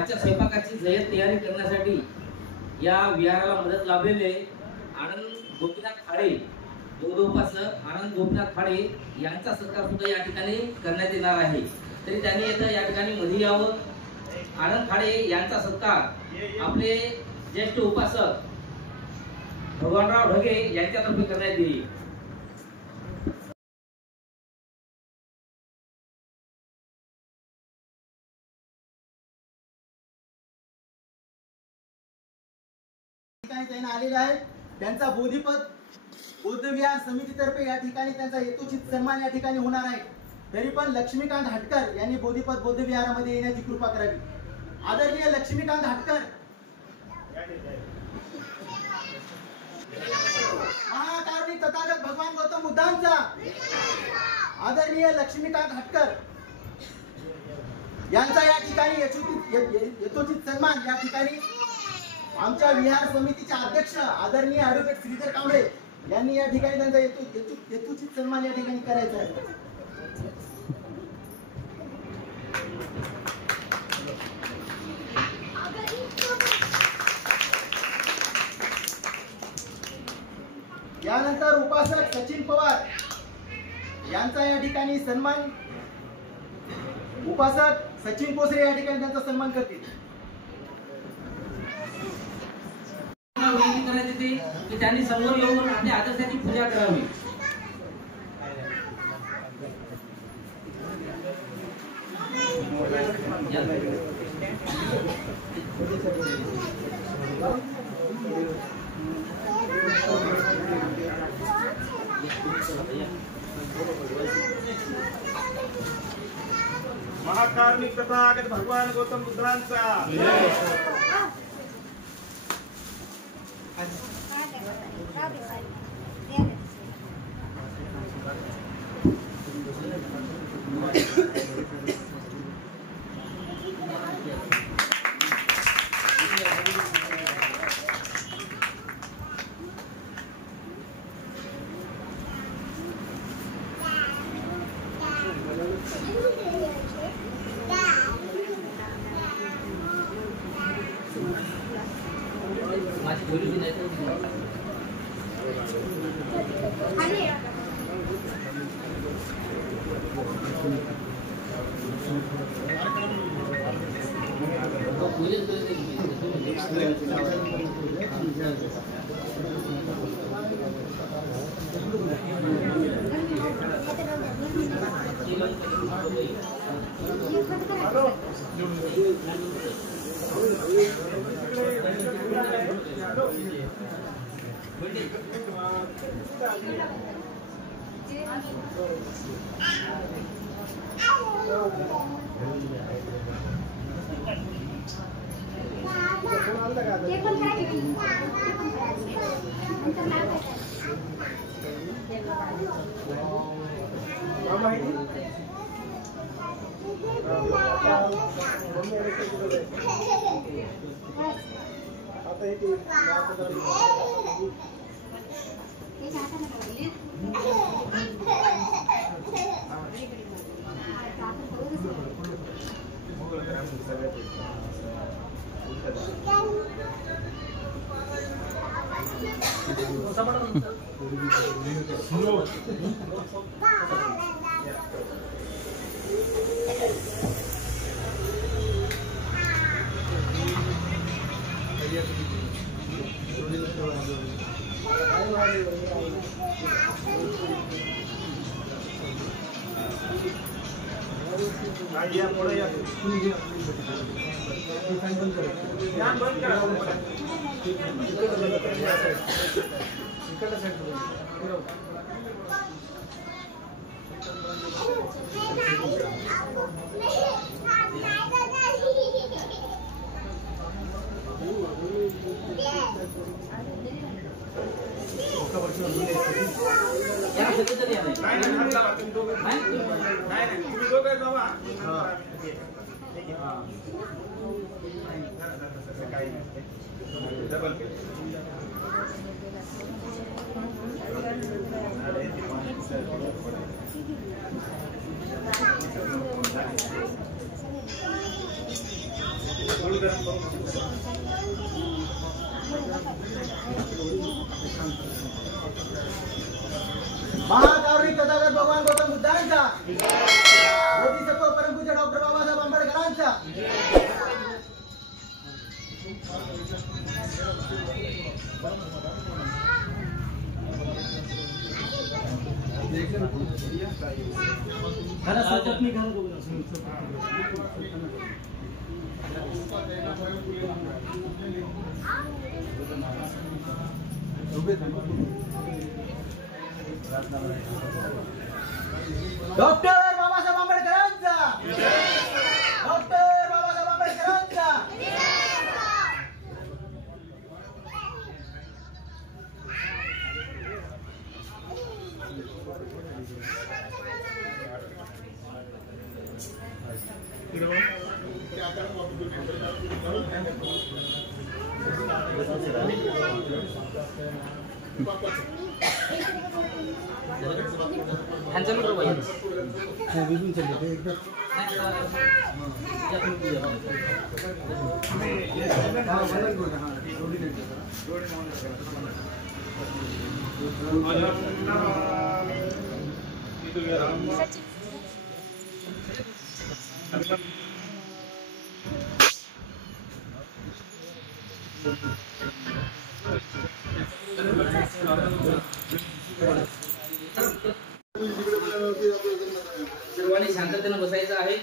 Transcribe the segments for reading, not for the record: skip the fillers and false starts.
आजच्या स्वयंपाकाची जय्यत तयारी करण्यासाठी या विहाराला मदत लाभलेले आनंद गोपीनाथ खाडे बोधोपासक आनंद गोपीनाथ खाडे यांचा सत्कार सुद्धा या ठिकाणी करण्यात येणार आहे। तरी त्यांनी येतं या ठिकाणी मध्ये यावं। आनंद खाडे यांचा सत्कार आपले ज्येष्ठ उपासक भगवानराव ढगे यांच्यातर्फे करण्यात येईल। आलेले आहेत त्यांचा बोधिपद बौद्ध विहार समितीतर्फे या ठिकाणी त्यांचा यथोचित सन्मान या ठिकाणी होणार आहे। तरी पण लक्ष्मीकांत हटकर यांनी बोधिपद बौद्ध विहारामध्ये येण्याची कृपा करावी। आदरणीय लक्ष्मीकांत हटकर, महाकारुणिक तथागत भगवान गौतम बुद्धांचा आदरणीय लक्ष्मीकांत हटकर यांचा या ठिकाणी यथोचित सन्मान या ठिकाणी आमच्या विहार समितीचे अध्यक्ष आदरणीय ॲडव्होकेट श्रीधर कांबळे यांनी या ठिकाणी त्यांचा यथोचित सन्मान या ठिकाणी करायचा आहे। यानंतर उपासक सचिन पवार यांचा या ठिकाणी सन्मान उपासक सचिन पोसरे या ठिकाणी त्यांचा सन्मान करतील। की त्यांनी समोर येऊन आपल्या आदर्शाची पूजा करावी। महाकारुणिक तथागत भगवान गौतम बुद्धांचा महाकारुणिक तथागत भगवान गौतम बुद्धांचा, बोधिसत्व परमपूज्य डॉक्टर बाबासाहेब आंबेडकरांचा, डॉक्टर बाबासाहेब आंबेडकरांचा, डॉक्टर बाबासाहेब आंबेडकरांचा, सर्वांनी शांततेने बसायचं आहे.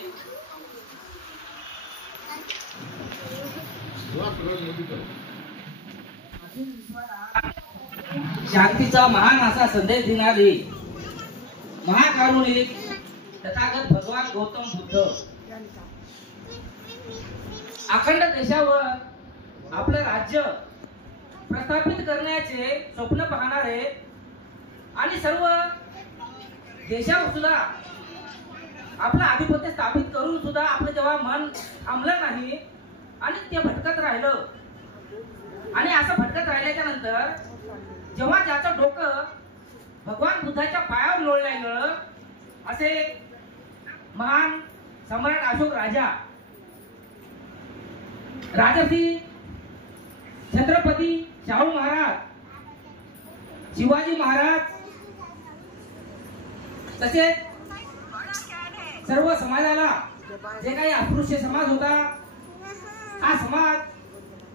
शांतीचा महान असा संदेश देणारे महाकारुणिक तथागत भगवान गौतम बुद्ध अखंड देशावर आपलं राज्य प्रस्थापित करण्याचे स्वप्न पाहणारे आणि सर्व देशावर सुद्धा आपलं आधिपत्य स्थापित करून सुद्धा आपलं जेव्हा मन थांबलं नाही आणि ते भटकत राहिलं आणि असं भटकत राहिल्याच्या नंतर जेव्हा त्याचं डोकं भगवान बुद्धाच्या पायावर लोळलं असे महान सम्राट अशोक राजर्षी छत्रपती शाहू महाराज, शिवाजी महाराज तसेच सर्व समाजाला जे काही अस्पृश्य समाज होता हा समाज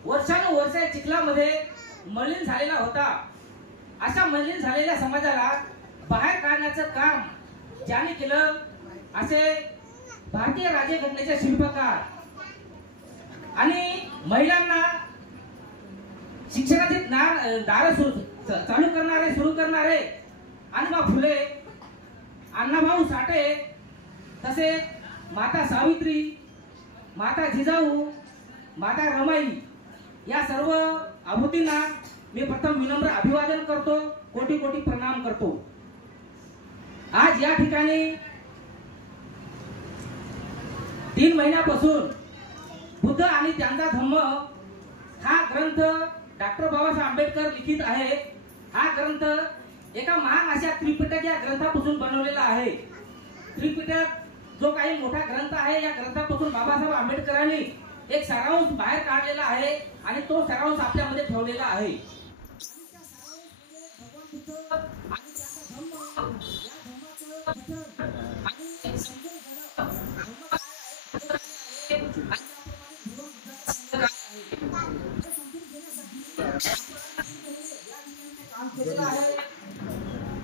वर्षानुवर्ष चिखलामध्ये मलिन झालेला होता. अशा मलिन झालेल्या समाजाला बाहेर काढण्याचं काम ज्याने केलं असे भारतीय राज्यघटनेचे शिल्पकार आणि महिलांना शिक्षणाचे दार सुरू करणारे अण्णा फुले, अण्णाभाऊ साठे तसेच माता सावित्री, माता जिजाऊ, माता रमाई या सर्व आहुतींना मी प्रथम विनम्र अभिवादन करतो, कोटी कोटी प्रणाम करतो. आज या ठिकाणी 3 महिन्यापासून बुद्ध आणि त्यांचा धम्म हा ग्रंथ डॉक्टर बाबासाहेब आंबेडकर लिखित आहे. हा ग्रंथ एका महान अशा त्रिपिटक या ग्रंथापासून बनवलेला आहे. त्रिपिटक जो काही मोठा ग्रंथ आहे या ग्रंथापासून बाबासाहेब आंबेडकरांनी एक सारांश बाहेर काढलेला आहे आणि तो सारांश आपल्यामध्ये ठेवलेला आहे.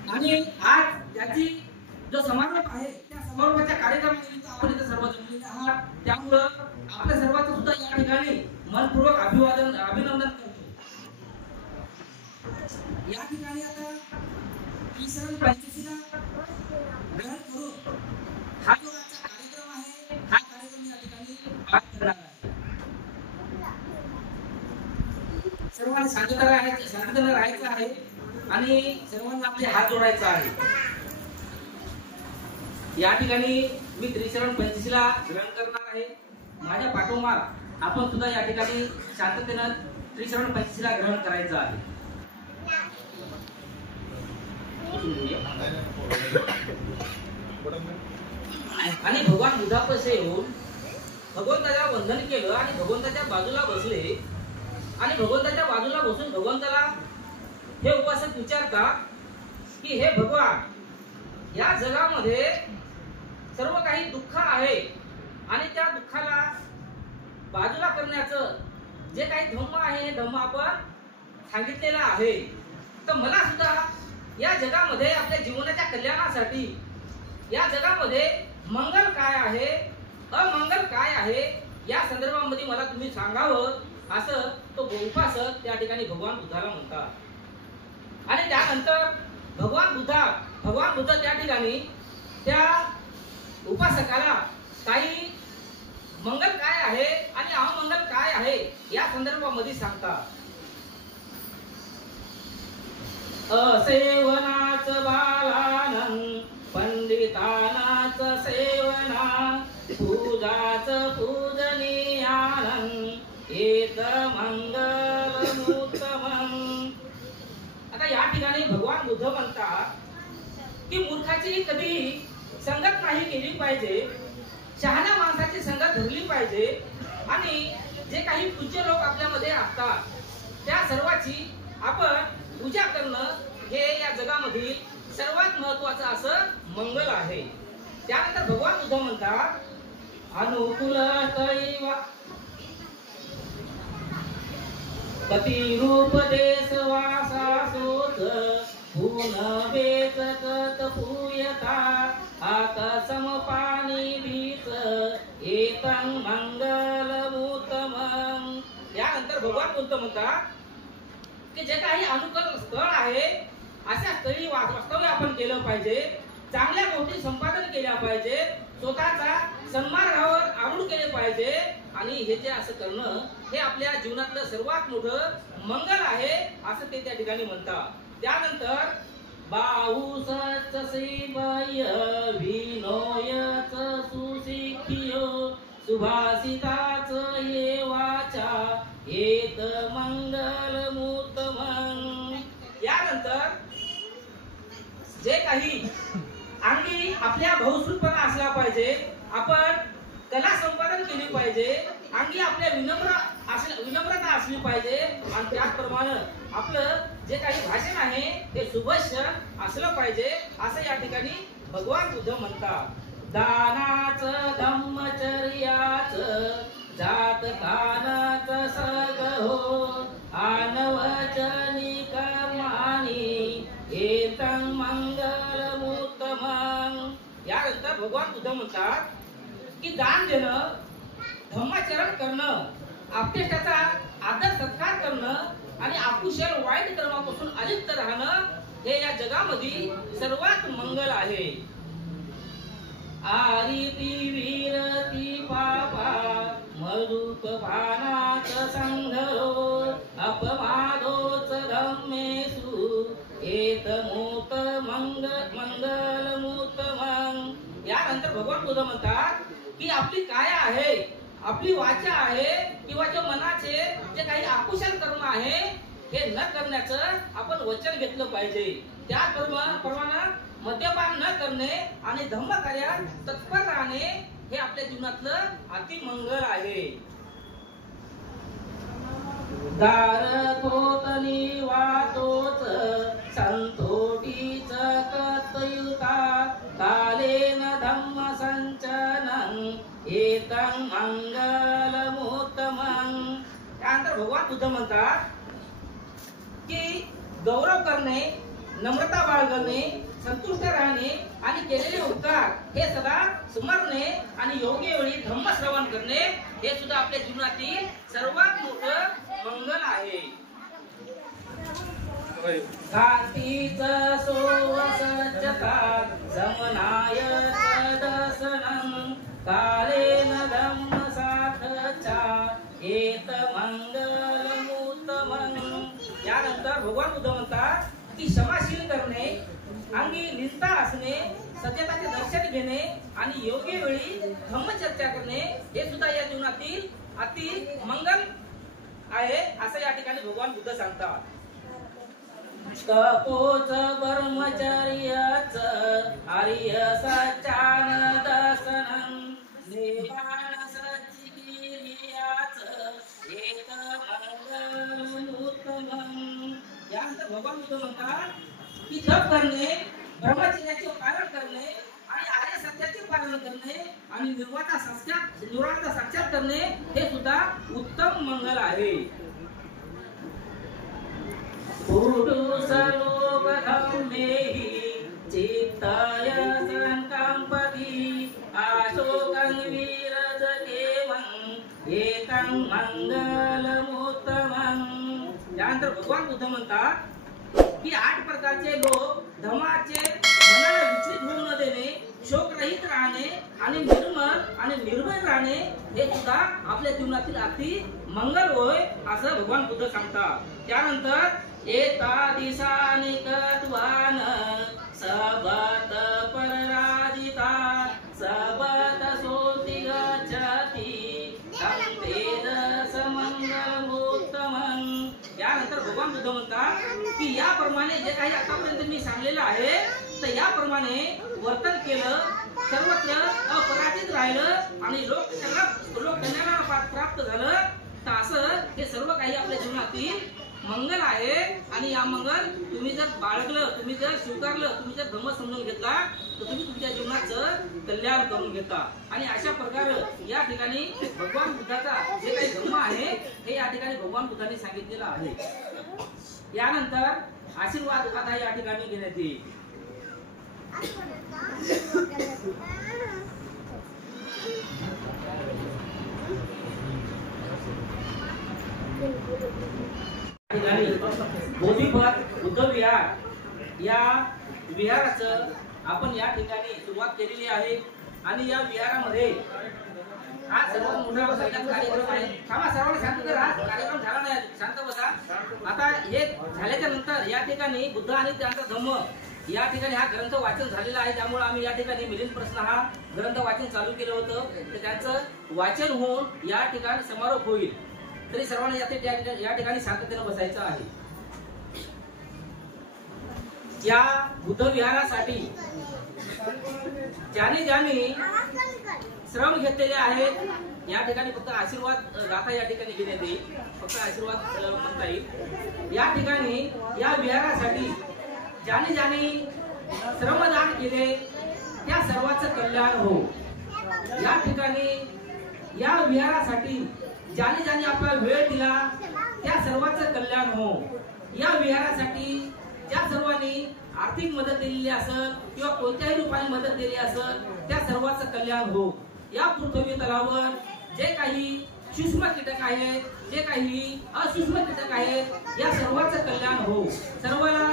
आणि आज त्याची जो समारोप आहे त्या समारोपाच्या कार्यक्रमानिमित्त आपण इथे सर्व जमलेले आहात. त्यामुळं आपल्या सर्वांचं सुद्धा या ठिकाणी मनपूर्वक अभिनंदन करतो. या ठिकाणी आता ईश्वर पंचशीला ग्रहण करून हा जो आजचा कार्यक्रम आहे हा कार्यक्रम या ठिकाणी पार करणार आहे. सर्वांनी शांततेने राहायचं आहे आणि सर्वांना आपले हात जोडायचा आहे. या ठिकाणी मी त्रिशरण पंचशीला ग्रहण करणार आहे. माझ्या पाठोपाठ आपण सुद्धा या ठिकाणी शांततेनं त्रिशरण पंचशीला ग्रहण करायचं आहे. आणि भगवान बुद्धापाशी येऊन भगवंताला वंदन केलं आणि भगवंताच्या बाजूला बसले आणि भगवंताच्या बाजूला बसून भगवंताला हे उपासक विचारतात की हे भगवान, या जगामध्ये सर्व काही दुःख आहे आणि त्या दुःखाला बाजूला करण्याचं जे काही धम्म आहे हे धम्म आपण सांगितलेलं आहे. तर मला सुद्धा या जगामध्ये आपल्या जीवनाच्या कल्याणासाठी या जगामध्ये मंगल काय आहे, अमंगल काय आहे, या संदर्भामध्ये मला तुम्ही सांगावं, असं तो उपासक त्या ठिकाणी भगवान बुद्धाला म्हणतात. आणि त्यानंतर भगवान बुद्ध त्या ठिकाणी त्या उपासकाला काही मंगल काय आहे आणि अमंगल काय आहे या संदर्भामध्ये सांगतात. असेवनाच बालानं पंडितानाच सेवना, पूजाच पूजनीयानं एत मंगलमुत्तमं. आता या ठिकाणी भगवान बुद्ध म्हणतात की मूर्खाची कधी संगत नाही केली पाहिजे, शहाण्या माणसाची संगत धरली पाहिजे आणि जे काही पूज्य लोक आपल्यामध्ये असतात त्या सर्वांची आपण पूजा करणं हे या जगामधील सर्वात महत्वाचं असं मंगल आहे. त्यानंतर भगवान बुद्ध म्हणतात अनुकूल पतिरूप देश वासासोत पून वेचकत पूयता आकाशम पाणी बीच एतं मंगलमुत्तमं. यानंतर भगवान बुद्ध म्हणतात की जे काही अनुकूल स्थळ आहे अशा स्थळी वास्तव्य आपण केलं पाहिजे, चांगल्या गोष्टी संपादन केल्या पाहिजे, स्वतःचा सन्मार्गावर आवड केले पाहिजे आणि हे जे असं करणं हे आपल्या जीवनातलं सर्वात मोठं मंगल आहे असं ते त्या ठिकाणी म्हणतात. त्यानंतर बाहुसच सेवय विनोयच सुशिक्षियो सुभाषिताच ये वाचा एत मंगलमुत्तमं. यानंतर जे काही अंगी आपल्या भावसूरपणा असला पाहिजे, आपण कला संपादन केली पाहिजे, अंगी आपल्या विनम्रता असली पाहिजे आणि त्याचप्रमाणे आपलं जे काही भाषण आहे ते सुभाषण असलं पाहिजे असं या ठिकाणी भगवान बुद्ध म्हणतात. दानाच धम्मचर्याच जात कानाच सगहो आनवचनी कर्माणी एतं मंगलमुत्तमं. यानंतर भगवान बुद्ध म्हणतात की दान देणं, धम्माचरण करणं, आपतेष्टाचा आदर सत्कार करणं आणि अकुशल वाईट कर्मापासून अलिप्त राहणं हे या जगामध्ये सर्वात मंगल आहे. आरिती वीरती पापा मरुक भानाच संघरो अपमादोच धम्मेषु एतमोत मंगलमुत्तमं. यानंतर भगवान बुद्ध म्हणतात की आपली काया आहे, आपली वाचा आहे किंवा जे मनाचे जे काही अकुशल कर्म आहे हे न करण्याचं आपण वचन घेतलं पाहिजे. त्याप्रमाणे मद्यपान न करणे आणि धम्म कार्यात तत्पर राहणे हे आपल्या जीवनातलं अतिमंगल आहे. दारकोतनी वातोच संतोटीच कतयुता कालेन धम्म संचनं एतं मंगलमुत्तमं. त्यानंतर भगवान बुद्ध म्हणतात की गौरव करणे, नम्रता बाळगणे, संतुष्ट राहणे आणि केलेले उपकार हे सदा स्मरणे आणि योग्य वेळी धम्म श्रवण करणे हे सुद्धा आपल्या जीवनातील सर्वात मोठं मंगल आहे. कांतीच सोवसज्जता समनाय दर्शनं कालेन धम्म साधचा एत मंगलमुत्तमं. यानंतर भगवान बुद्ध म्हणतात की क्षमाशील करणे, अंगी निष्ठा असणे, सत्यताचे दर्शन घेणे आणि योग्य वेळी धम्मचर्चा करणे हे सुद्धा या जीवनातील अति मंगल आहे असं या ठिकाणी भगवान बुद्ध सांगतात. तपोच ब्रह्मचर्यच आर्य सच्चान दर्शनं निवान सच्ची भगवान बुद्ध म्हणतात की जप करणे, ब्रह्मचर्याचे पालन करणे आणि आर्य सत्याचे पालन करणे आणि निर्वाणाचा साक्षात करणे हे सुद्धा उत्तम मंगल आहे. चित्ताय संकल्पति अशोकं वीरजकेवं एकं मंगलमुत्तमं. त्यानंतर भगवान बुद्ध म्हणतात की 8 प्रकारचे लोक धर्माचे मनाला विचलित होऊ न देणे, शोकरहित राहणे आणि निर्मळ आणि निर्भय राहणे हे सुद्धा आपल्या जीवनातील अति मंगल होय असं भगवान बुद्ध सांगतात. त्यानंतर एतादिशानि कत्वान सबत परराजिता सबत सोति गच्छति संवेद समंगलमुत्तमं. यानंतर भगवान बुद्ध म्हणतात की याप्रमाणे जे काही आतापर्यंत मी सांगलेलं आहे तर याप्रमाणे वर्तन केलं, सर्वत्र अपराजित राहिलं आणि लोक कल्याणाला प्राप्त झालं तर असं हे सर्व काही आपल्या जीवनातील मंगल आहे. आणि या मंगल तुम्ही जर बाळगलं, तुम्ही जर स्वीकारलं, तुम्ही जर धर्म समजून घेतला तर तुम्ही तुमच्या जीवनाचं कल्याण करून घेता. आणि अशा प्रकारे या ठिकाणी भगवान बुद्धाचा जे काही धर्म आहे हे या ठिकाणी भगवान बुद्धांनी सांगितलेलं आहे. यानंतर आशीर्वाद कथा या ठिकाणी घेण्यात येईल. बोधिपथ बुद्ध विहार या विहाराचं आपण या ठिकाणी सुरुवात केलेली आहे. आणि या विहारामध्ये हा सर्वात मोठा कार्यक्रम आहे. थांबा, सर्वांना शांत करा, कार्यक्रम झाला नाही, शांत बसा. आता हे झाल्याच्या नंतर या ठिकाणी बुद्ध आणि त्यांचा धम्म या ठिकाणी हा ग्रंथ वाचन झालेला आहे. त्यामुळे आम्ही या ठिकाणी मिलिंद प्रश्न हा ग्रंथ वाचन चालू केलं होतं तर त्याचं वाचन होऊन या ठिकाणी समारोप होईल. तरी सर्वांना या ठिकाणी शांततेने बसायचं आहे. या बुद्ध विहारासाठी ज्याने श्रम घेतलेले आहेत या ठिकाणी फक्त आशीर्वाद गाथा या ठिकाणी घेण्यात येईल, फक्त आशीर्वाद म्हणता येईल. या ठिकाणी या विहारासाठी ज्याने श्रमदान केले त्या सर्वांचं कल्याण हो. या ठिकाणी या विहारासाठी ज्याने आपला वेळ दिला त्या सर्वांचं कल्याण हो. या विहारासाठी ज्या सर्वांनी आर्थिक मदत दिलेली असेल किंवा कोणत्याही रूपाने मदत दिली असेल त्या सर्वांचं कल्याण हो. या पृथ्वी तलावर जे काही सूक्ष्म कीटक आहेत, जे काही असूक्ष्म कीटक आहेत या सर्वांचं कल्याण हो. सर्वांना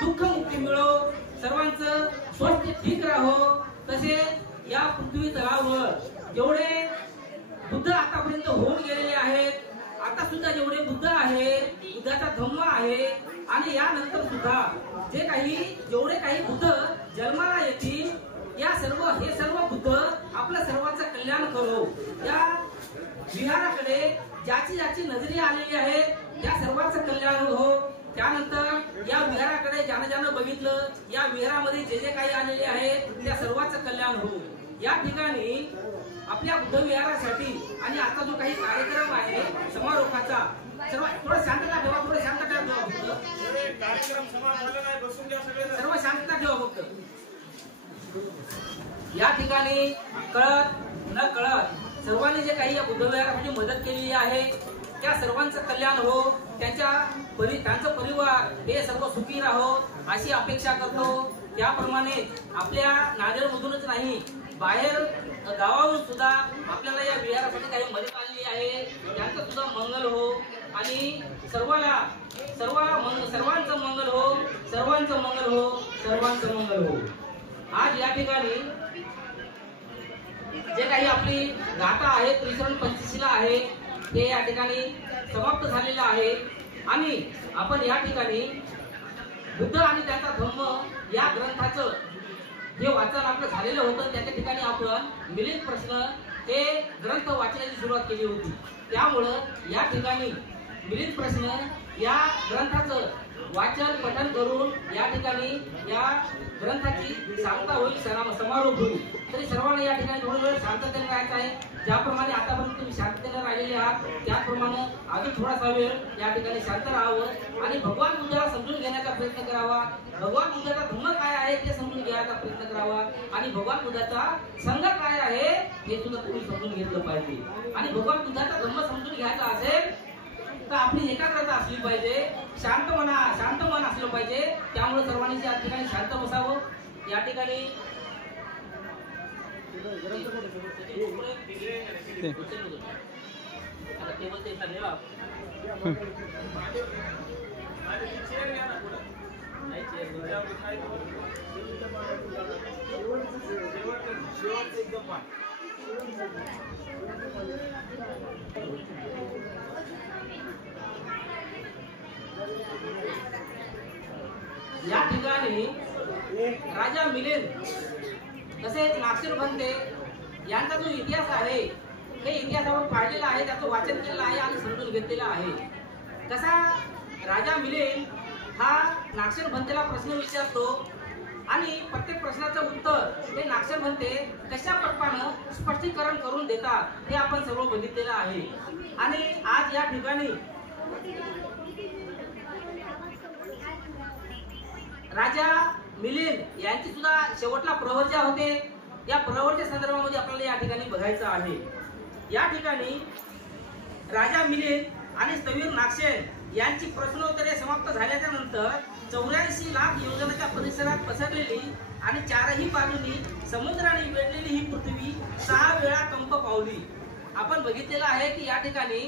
दुःख मुक्ती मिळो, सर्वांचं स्वास्थ्य ठीक राहो. तसे या पृथ्वी तलावर जेवढे बुद्ध आतापर्यंत होऊन गेलेले आहेत, आता सुद्धा जेवढे बुद्ध आहेत, बुद्धाचा धम्म आहे आणि यानंतर सुद्धा जेवढे काही बुद्ध जन्माला येतील हे सर्व बुद्ध आपल्या सर्वांचं कल्याण करो. या विहाराकडे ज्याची नजरी आलेली आहे त्या सर्वांचं कल्याण हो. त्यानंतर या विहाराकडे ज्यानं बघितलं, या विहारामध्ये जे काही आलेले आहे त्या सर्वांचं कल्याण हो. या ठिकाणी आपल्या बुद्ध विहारासाठी आणि आता जो काही कार्यक्रम आहे समारोपाचा, थोडं शांतता ठेवा, सर्व शांतता ठेवा फक्त. या ठिकाणी कळत न कळत सर्वांनी जे काही या बुद्ध विहारासाठी मदत केलेली आहे त्या सर्वांचं कल्याण हो. त्यांचा परिवार हे सर्व सुखी राहो अशी अपेक्षा करतो. त्याप्रमाणे आपल्या नांदेडमधूनच नाही, बाहेर गावावरून सुद्धा आपल्याला या विहारासाठी काही मदत आलेली आहे, त्यांचं सुद्धा मंगल हो. आणि सर्वांचं मंगल हो, सर्वांचं मंगल हो, सर्वांचं मंगल हो. आज या ठिकाणी जे काही आपली गाथा आहे त्रिशरण पंचशीला आहे ते या ठिकाणी समाप्त झालेलं आहे. आणि आपण या ठिकाणी बुद्ध आणि त्याचा धम्म या ग्रंथाचं जे वाचन आपलं झालेलं होतं त्याच्या ठिकाणी आपण मिलिंद प्रश्न हे ग्रंथ वाचण्याची सुरुवात केली होती. त्यामुळं या ठिकाणी मिलिंद प्रश्न या ग्रंथाचं वाचन पठन करून या ठिकाणी या ग्रंथाची सांगता होईल, समारोप होईल. तरी सर्वांना या ठिकाणी थोडं वेळ शांततेने राहायचं आहे. ज्याप्रमाणे आतापर्यंत तुम्ही शांततेने राहिलेले आहात त्याप्रमाणे अजून थोडासा वेळ या ठिकाणी शांत राहावं आणि भगवान बुद्धाला समजून घेण्याचा प्रयत्न करावा. भगवान बुद्धाचा धम्म काय आहे ते समजून घ्यायचा प्रयत्न करावा आणि भगवान बुद्धाचा संघ काय आहे हे सुद्धा तुम्ही समजून घेतलं पाहिजे. आणि भगवान बुद्धाचा धम्म समजून घ्यायचा असेल तर आपली एकाग्रता असली पाहिजे, शांत मन असलं पाहिजे. त्यामुळे सर्वांनी या ठिकाणी शांत बसावं. या ठिकाणी या ठिकाणी राजा मिलिंद तसेच नागशीरभंते यांचा जो इतिहास आहे हे इतिहास आपण पाहिलेला आहे, त्याचं वाचन केलेलं आहे आणि समजून घेतलेलं आहे. कसा राजा मिलिंद हा नागशीरभंतेला प्रश्न विचारतो आणि प्रत्येक प्रश्नाचं उत्तर हे नागशीरभंते कशा प्रकारे स्पष्टीकरण करून देतात हे आपण सर्व बघितलेलं आहे. आणि आज या ठिकाणी राजा मिलिंद यांची सुद्धा शेवटला प्रवर्जा होते. या प्रवर्जा संदर्भामध्ये आपल्याला या ठिकाणी बघायचं आहे. या ठिकाणी राजा मिलिंद आणि स्थवीर नागसेन यांची प्रश्नोत्तरे समाप्त झाल्याच्या नंतर 84 लाख योजनाच्या परिसरात पसरलेली आणि चारही बाजूनी समुद्राने वेढलेली ही पृथ्वी 6 वेळा कंप पावली. आपण बघितलेलं आहे की या ठिकाणी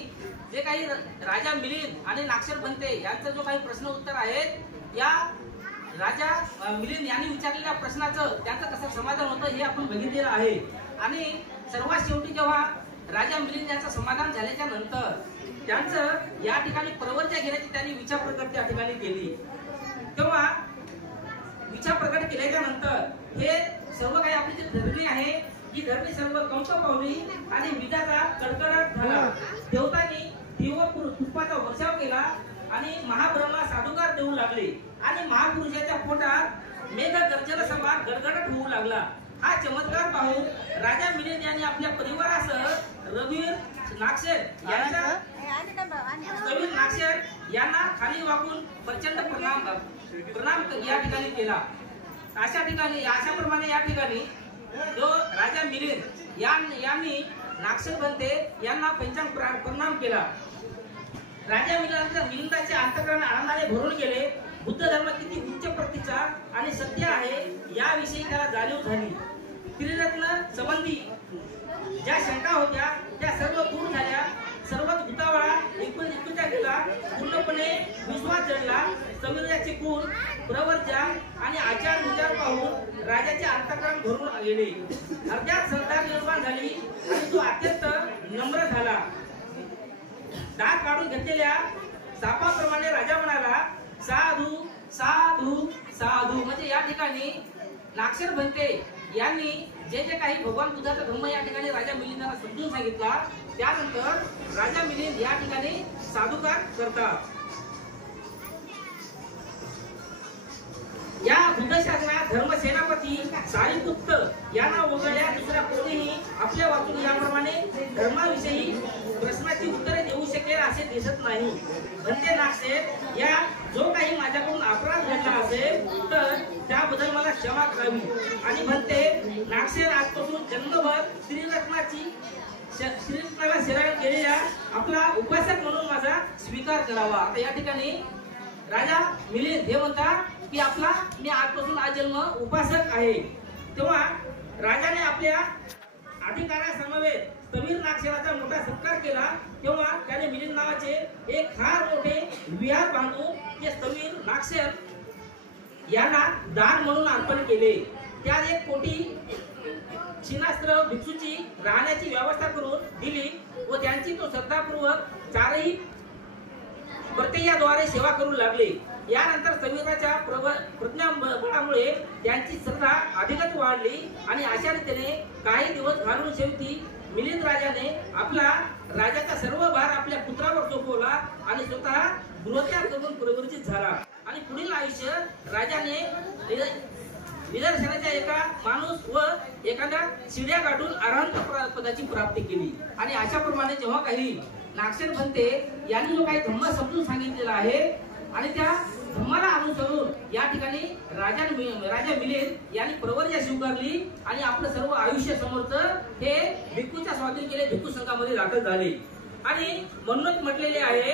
जे काही राजा मिलिंद आणि नागशीरभंते यांचा जो काही प्रश्न उत्तर आहेत या राजा मिलिंद यांनी विचारलेल्या प्रश्नाचं त्यांचं कसं समाधान होतं हे आपण बघितलेलं आहे. आणि सर्वात शेवटी जेव्हा राजा मिलिंद यांचं समाधान झाल्याच्या नंतर त्यांचं या ठिकाणी प्रवर्जा घेण्याची त्यांनी विचार प्रकट त्या ठिकाणी केली. तेव्हा विचार प्रकट केल्याच्या नंतर हे सर्व काही आपली जी धरणी आहे ही धरणी सर्व कंप पावली आणि विजाचा कडकडाट झाला. देवतांनी तीव्र पुष्पाचा वर्षाव केला आणि महाब्रह्मा साधुकार देऊ लागले आणि महापुरुषाच्या पोटात मेघ गर्जना समान गडगडट होऊ लागला. हा चमत्कार पाहून राजा मिलिंद यांनी आपल्या परिवारासह रवीर नागसेन यांना खाली वाकून प्रचंड प्रणाम या ठिकाणी केला. अशाप्रमाणे या ठिकाणी जो राजा मिलिंद यांनी नागशीरभंते यांना पंचांग प्रणाम केला. राजा मिलिंदाचे अंतःकरण आनंदाने भरून गेले. बुद्ध धर्म किती उच्च प्रतीचा आणि सत्य आहे याविषयी त्याला जाणीव झाली. त्रिरत्न संबंधी ज्या शंका होत्या त्या सर्व दूर झाल्या. सर्वच भूतावळा एकूणच्या गेला. पूर्णपणे विश्वास जडला. समीराचे गुण प्रवर्जा आणि आचार विचार पाहून राजाचे अंतःकरण भरून गेले. अर्ध्यात श्रद्धा निर्माण झाली आणि तो अत्यंत नम्र झाला. दात काढून घेतलेल्या सापाप्रमाणे राजा म्हणाला साधू साधू साधू. म्हणजे या ठिकाणी नागशीरभंते यांनी जे काही भगवान बुद्धाचा धम्म या ठिकाणी राजा मिलिंदाला समजून सांगितला त्यानंतर राजा मिलिंद या ठिकाणी साधुकार करतात. या बुद्धशासनात धर्मसेनापती सारिपुत्त यांना वगळल्या दुसऱ्या कोणीही आपल्या वाचून याप्रमाणे धर्माविषयी प्रश्नाची उत्तरे देऊ शकेल असे दिसत नाही. भंते नागसेन या जो काही माझ्याकडून अपराध घडला असेल तर त्याबद्दल मला क्षमा करावी. आणि भंते नागसेन आजपासून जन्मभर श्रीकृष्णाला शरण गेलेल्या आपला उपासक म्हणून माझा स्वीकार करावा. आता या ठिकाणी राजा मिलिंद हे म्हणतात की आपला मी आजपासून आजन्म उपासक आहे. तेव्हा राजाने आपल्या अधिकाऱ्यासमवेत स्थवीर नागसेनाचा मोठा सत्कार केला. तेव्हा त्याने मिलिंद नावाचे एक फार मोठे विहार बांधून ते स्थवीर नागसेन यांना दान म्हणून अर्पण केले. त्यात एक कोटी क्षीणास्त्र भिक्षूची राहण्याची व्यवस्था करून दिली व त्यांची तो श्रद्धापूर्वक चारही प्रत्ययाद्वारे सेवा करू लागले. यानंतर स्थवीराच्या प्रज्ञाबळामुळे त्यांची श्रद्धा अधिकच वाढली आणि अशा रीतीने काही दिवस घालून शेवटी मिलिंद राजाने आपला राजाचा सर्व भार आपल्या पुत्रावर सोपवला आणि स्वतः गृहत्याग करून प्रवर्जित झाला. आणि पुढील आयुष्य राजाने निदर्शनाच्या एका माणूस व एखाद्या शिड्या गाठून अरहंत पदाची प्राप्ती केली. आणि अशाप्रमाणे जेव्हा काही नागसेन भंते यांनी जो काही धम्म समजून सांगितलेला आहे आणि त्या धम्माला अनुसरून या ठिकाणी राजा मिलिंद यांनी प्रवर्जा स्वीकारली आणि आपलं सर्व आयुष्य समोरचं हे भिक्खूच्या स्वाधीन केले, भिक्खू संघामध्ये दाखल झाले. आणि म्हणूनच म्हटलेले आहे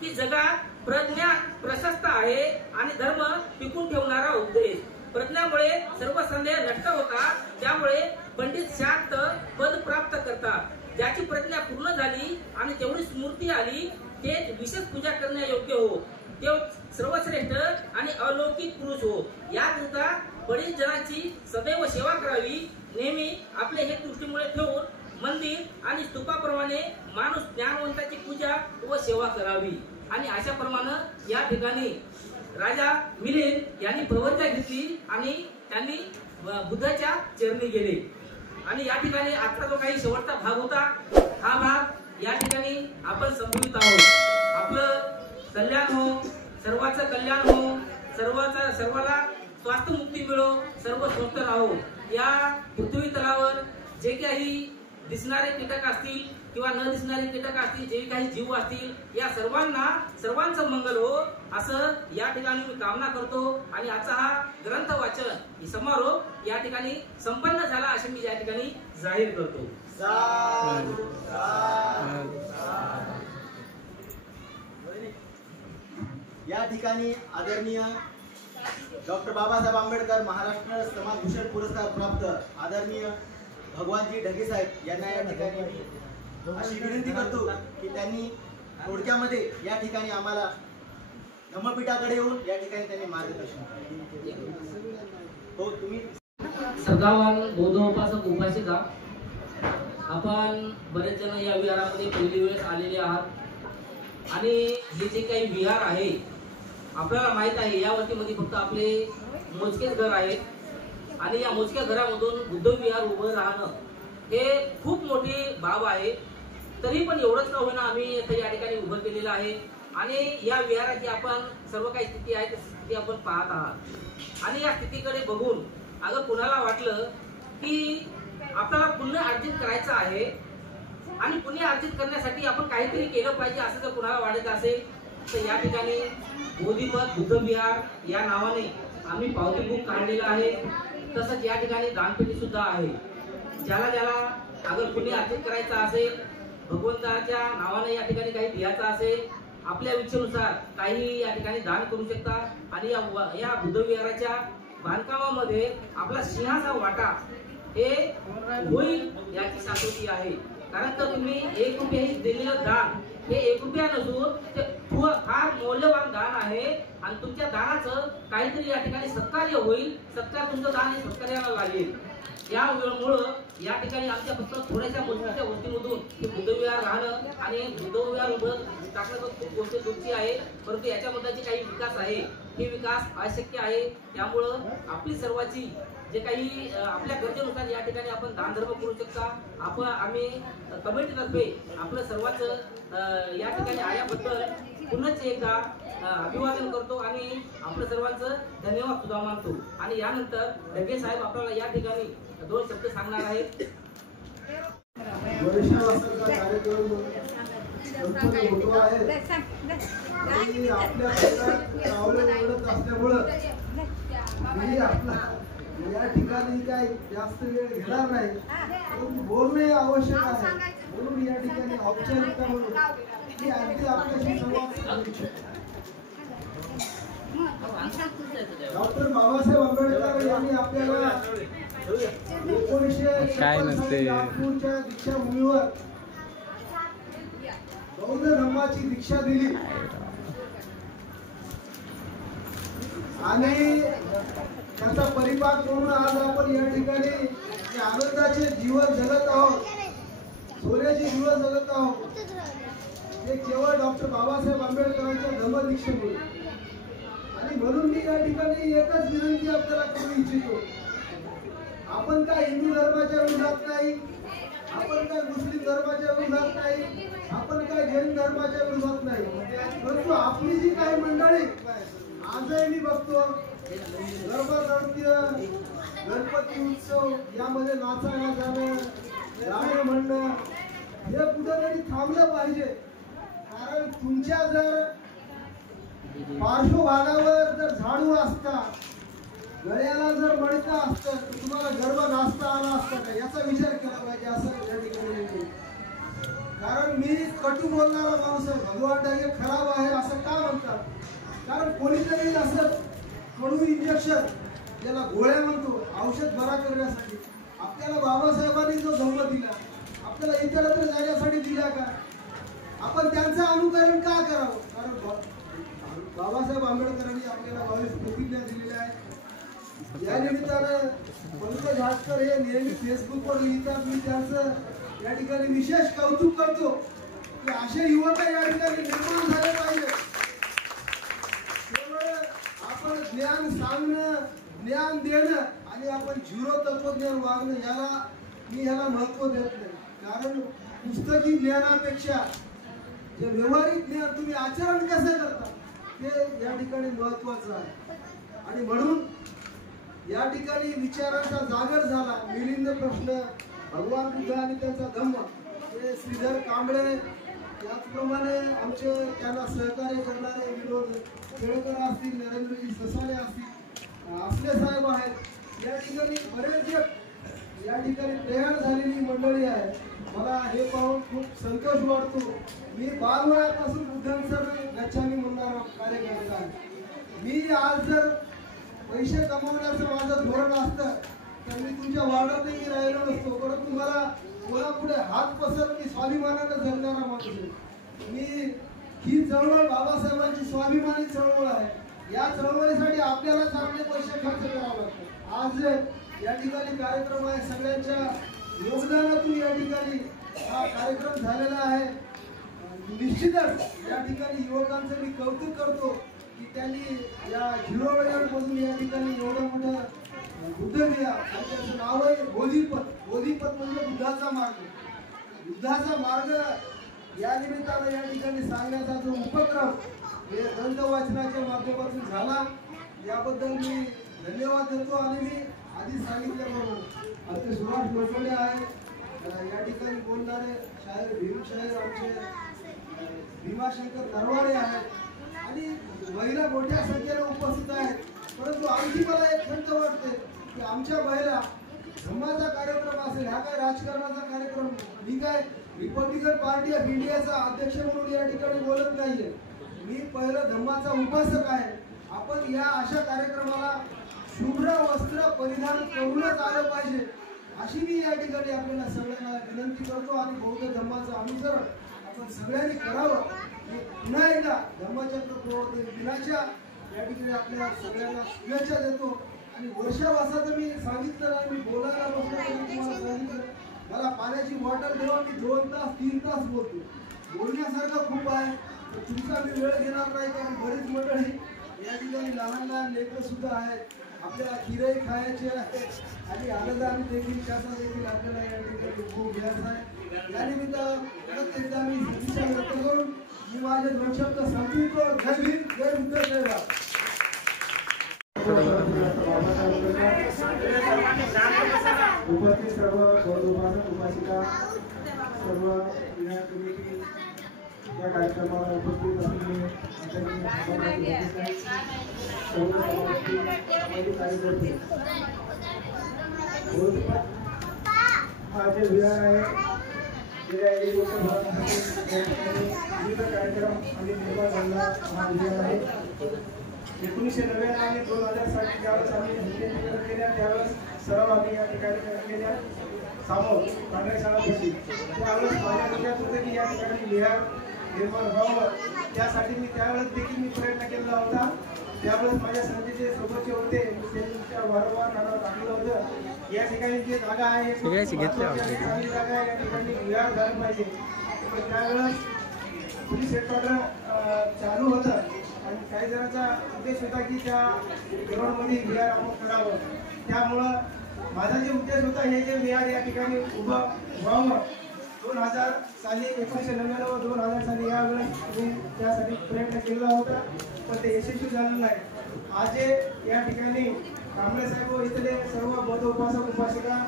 की जगात प्रज्ञा प्रशस्त आहे आणि धर्म टिकून ठेवणारा उपदेश. प्रज्ञामुळे सर्व संदेह नष्ट होतात, त्यामुळे पंडित शाक्त पद प्राप्त करतात. ज्याची प्रज्ञा पूर्ण झाली आणि तेवढी स्मृती आली ते विशेष पूजा करण्यायोग्य हो, ते सर्वश्रेष्ठ आणि अलौकिक पुरुष हो. याकरिता बळीच जनाची सदैव सेवा करावी. नेहमी आपले हे दृष्टीमुळे ठेवून मंदिर आणि स्तूपाप्रमाणे माणूस ज्ञानवंताची पूजा व सेवा करावी. आणि अशा प्रमाणे या ठिकाणी राजा मिलिंद यांनी प्रवर्जा घेतली आणि त्यांनी बुद्धाच्या चरणी गेले. आणि या ठिकाणी आजचा जो काही शेवटचा भाग होता, हा भाग या ठिकाणी आपण संपवित आहोत. आपलं कल्याण हो, सर्वांचं कल्याण हो, सर्वाला स्वास्थ्य मुक्ती मिळो, सर्व स्वस्थ राहो. या पृथ्वी तलावर जे काही दिसणारे कीटक असतील किंवा न दिसणारे कीटक असतील, जे काही जीव असतील, या सर्वांचं मंगल हो असं या ठिकाणी मी कामना करतो. आणि आजचा हा ग्रंथ वाचन समारोप या ठिकाणी संपन्न झाला असे मी या ठिकाणी जाहीर करतो. या ठिकाणी आदरणीय डॉक्टर बाबासाहेब आंबेडकर महाराष्ट्र समाजभूषण पुरस्कार प्राप्त आदरणीय भगवानजी ढगे साहेब यांना या ठिकाणी अशी विनंती करतो की त्यांनी थोडक्यामध्ये या ठिकाणी आम्हाला धम्मपीठाकडे येऊन या ठिकाणी त्यांनी मार्गदर्शन हो. तुम्ही सदावान बौद्धोपासक उपासिका, आपण बरेच जण या विहारामध्ये पहिली वेळेस आलेले आहात. आणि हे जे काही विहार आहे आपल्याला माहित आहे, या वतीमध्ये फक्त आपले मोजकेच घर आहेत. आणि या मोजक्या घरामधून बुद्ध विहार उभं राहणं हे खूप मोठी बाब आहे. तरी पण एवढंच का होईना आम्ही या ठिकाणी उभं केलेलं आहे. आणि या विहाराची आपण सर्व काही स्थिती आहे ती आपण पाहत आहात. आणि या स्थितीकडे बघून अगर कुणाला वाटलं की आपल्याला पुण्य अर्जित करायचं आहे आणि पुण्य अर्जित करण्यासाठी आपण काहीतरी केलं पाहिजे असं जर कुणाला वाटत असेल तर या ठिकाणी बोधिपथ बुद्ध विहार या नावाने आम्ही पावती बुक काढलेलं आहे. तसंच या ठिकाणी दानपेटी सुद्धा आहे. ज्याला अगर पुण्य अर्जित करायचं असेल, भगवंताच्या नावाने या ठिकाणी काही द्यायचं असेल, आपल्या इच्छेनुसार काही या ठिकाणी दान करू शकता. आणि या बुद्ध विहाराच्या बांधकामामध्ये आपला सिंहाचा वाटा हे होईल याची शाश्वती आहे. कारण तर तुम्ही 1 रुपया दिलेलं दान हे 1 रुपया नसून ते फार मौल्यवान दान आहे. आणि तुमच्या दानाचं काहीतरी या ठिकाणी सत्कार्य होईल. सत्कार तुमचं दान हे सत्कार्याला लागेल. यामुळं या ठिकाणी आमच्या फक्त थोड्याशा मोजक्या गोष्टीमधून हे बुद्धविहार राहणं आणि बुद्धविहार उभं टाकणं खूप गोष्ट दुःखी आहे. परंतु याच्याबद्दलचे काही विकास आहे, हे विकास अशक्य आहे. त्यामुळं आपली सर्वांची जे काही आपल्या गरजेनुसार या ठिकाणी आपण दानधर्म करू शकता. आम्ही कमिटीतर्फे आपलं सर्वांचं या ठिकाणी आल्याबद्दल पुन्हा एकदा अभिवादन करतो आणि आपलं सर्वांचं धन्यवाद सुद्धा मानतो. आणि यानंतर ढगे साहेब आपल्याला या ठिकाणी 2 शब्द सांगणार आहेत. या ठिकाणी काही जास्त वेळ घेणार नाही, परंतु बोलणे आवश्यक आहे. म्हणून या ठिकाणी औपचारिकता म्हणून मी अगदी आपल्याशी संवाद साधू इच्छितो. डॉक्टर बाबासाहेब आंबेडकर यांनी आपल्याला 1956 नागपूरच्या दीक्षाभूमीवर बौद्ध धर्माची दीक्षा दिली आणि त्याचा परिपाक करून आज आपण या ठिकाणी आनंदाचे जीवन जगत आहोत, सोन्याचे जीवन जगत आहोत. हे केवळ डॉक्टर बाबासाहेब आंबेडकरांच्या धम्मदीक्षेमुळे. आणि म्हणून मी या ठिकाणी एकच विनंती आपल्याला करू इच्छितो. आपण काय हिंदू धर्माच्या विरोधात नाही, आपण काय मुस्लिम धर्माच्या विरोधात नाही, आपण काय जैन धर्माच्या विरोधात नाही, परंतु आपली जी काही मंडळी आजही मी बघतो गरबा नृत्य, गणपती उत्सव यामध्ये नाचायला जाणं, गाणे म्हणणं हे कुठेतरी थांबलं पाहिजे. कारण तुमच्या जर पार्श्वभागावर जर झाडू असता, गळ्याला जर मडकं असतं तर तुम्हाला गरबा नाचता आला असता का याचा विचार केला पाहिजे असं या ठिकाणी. कारण मी कटू बोलणारा माणूस आहे, भगवान डागे खराब आहे असं का म्हणतात? कारण कोणीतरी असं कडू इंजेक्शन त्याला गोळ्या म्हणतो औषध बरा करण्यासाठी आपल्याला बाबासाहेबांनी जो धम्म दिला आपल्याला इतरत्र जाण्यासाठी दिला का? आपण त्यांचं अनुकरण का करावं? कारण बाबासाहेब आंबेडकरांनी आपल्याला 22 प्रतिज्ञा दिलेल्या आहेत. या निमित्तानं पंकज भास्कर हे नेहमी फेसबुकवर लिहितात. मी त्यांचं या ठिकाणी विशेष कौतुक करतो की असे युवक या ठिकाणी निर्माण झाले पाहिजे. केवळ आपण ज्ञान सांगणं, ज्ञान देणं आणि आपण झिरो तत्वज्ञान वागणं ह्याला महत्व देत नाही. कारण पुस्तकी ज्ञानापेक्षा जे व्यवहारिक ज्ञान तुम्ही आचरण कसं करता ते या ठिकाणी महत्वाचं आहे. आणि म्हणून या ठिकाणी विचारांचा जागर झाला. मिलिंद प्रश्न, भगवान बुद्ध आणि त्यांचा धम्म, हे श्रीधर कांबळे, त्याचप्रमाणे आमचे त्यांना सहकार्य करणारे विनोद केळकर असतील, नरेंद्रजी ससाणे असतील, असले साहेब आहेत. या ठिकाणी बरेच या ठिकाणी तयार झालेली मंडळी आहे. मला हे पाहून खूप संतोष वाटतो. मी बालवयापासून बुद्धांसर गच्छामी म्हणणारा कार्यकर्ता आहे. मी आज जर पैसे कमवण्याचं माझं धोरण असतं तर मी तुमच्या वार्डातही राहिलो नसतो. परंतु मला कोणापुढे हात पसरून मी स्वाभिमानानं जगणारा माणूस आहे. मी ही चळवळ बाबासाहेबांची स्वाभिमानी चळवळ आहे. या चळवळीसाठी आपल्याला चांगले पैसे खर्च करावे लागतात. आज या ठिकाणी कार्यक्रम आहे, सगळ्यांच्या योगदानातून या ठिकाणी हा कार्यक्रम झालेला आहे. निश्चितच या ठिकाणी युवकांचं मी कौतुक करतो की त्यांनी या झिरो वेळेमधून या ठिकाणी एवढं मोठं बुद्ध विहार, त्याचं नाव आहे बोधिपथ. बोधिपथ म्हणजे बुद्धाचा मार्ग. बुद्धाचा मार्ग या निमित्तानं या ठिकाणी सांगण्याचा जो उपक्रम हे ग्रंथ वाचनाच्या माध्यमातून झाला याबद्दल मी धन्यवाद देतो. आणि मी आधी सांगितल्याप्रमाणे आमचे सुभाष लोटोडे आहेत, या ठिकाणी बोलणारे शाहीर भीम शाहीर आमचे भीमाशंकर नरवाडे आहेत आणि महिला मोठ्या संख्येने उपस्थित आहेत. परंतु आणखी मला एक खंत वाटते की आमच्या महिला धम्माचा कार्यक्रम असेल, हा काय राजकारणाचा कार्यक्रम. मी काय रिपब्लिकन पार्टी ऑफ इंडियाचा अध्यक्ष म्हणून या ठिकाणी बोलत नाहीये. मी पहिलं धम्माचा उपासक आहे. आपण या अशा कार्यक्रमाला शुभ्र वस्त्र परिधान करूनच आलं पाहिजे अशी मी या ठिकाणी आपल्याला सगळ्यांना विनंती करतो. आणि बौद्ध धम्माचं अनुसरण आपण सगळ्यांनी करावं. मी पुन्हा एकदा धम्मचक्र प्रवर्तन दिनाच्या या ठिकाणी आपल्या सगळ्यांना शुभेच्छा देतो. आणि वर्षावासाचं मी सांगितलं नाही, मी बोलायला बसलो तरी तुम्हाला सांगितलं मला पाण्याची बॉटल देवा. मी 2 तास 3 तास बोलतो. बोलण्यासारखं खूप आहे, तुमचा मी वेळ घेणार नाही. कारण बरीच मंडळी या ठिकाणी लहान लहान लेकरं सुद्धा आहेत. आपल्याला खिरही खायचे आहे आणि आनंदाने देखील त्याचा देखील आपल्याला या ठिकाणी खूप घ्यायचा आहे. या निमित्तानं परत एकदा मी शुभेच्छा व्यक्त करून मी माझे 2 शब्द संपवितो. जय भीम, जय बुद्ध, जय भारत. उपस्थित सर्व उपासक उपासिका, सर्व विनायक कमिटी या कार्यक्रमाला उपस्थित असलेले कार्यकर्ते, हा जे विहार आहे गेल्या 1 विविध कार्यक्रम आणि निर्माण झालेला हा विहार आहे. 1999 आणि 2000 साली ज्यावेळेस आम्ही हिंदी केल्या त्यावेळेस सर्व आम्ही या ठिकाणी केल्या समोर पांढऱ्या शाळापाशी. त्यावेळेस माझ्या डोक्यात होतं की या ठिकाणी विहार निर्माण व्हावं. त्यासाठी मी त्यावेळेस देखील मी प्रयत्न केला होता. त्यावेळेस माझ्या संस्थेचे सोबतचे होते, मी त्यांच्या वारंवार नावावर टाकलं होतं या ठिकाणी जी जागा आहे चांगली जागा आहे, या ठिकाणी विहार झालं पाहिजे. पण त्यावेळेस पोलीस हेडक्वार्टर चालू होतं आणि काही जणांचा उद्देश होता की त्या ग्राउंडमध्ये विहार आपण करावं. त्यामुळं माझा जे उद्देश होता हे जे विहार या ठिकाणी उभं व्हावं 2000 साली 1999 व 2000 साली यावेळेस मी त्यासाठी प्रयत्न केला होता, पण ते यशस्वी झालं नाही. आज या ठिकाणी कांबळे साहेब व इथले सर्व बौद्ध उपासक उपासिका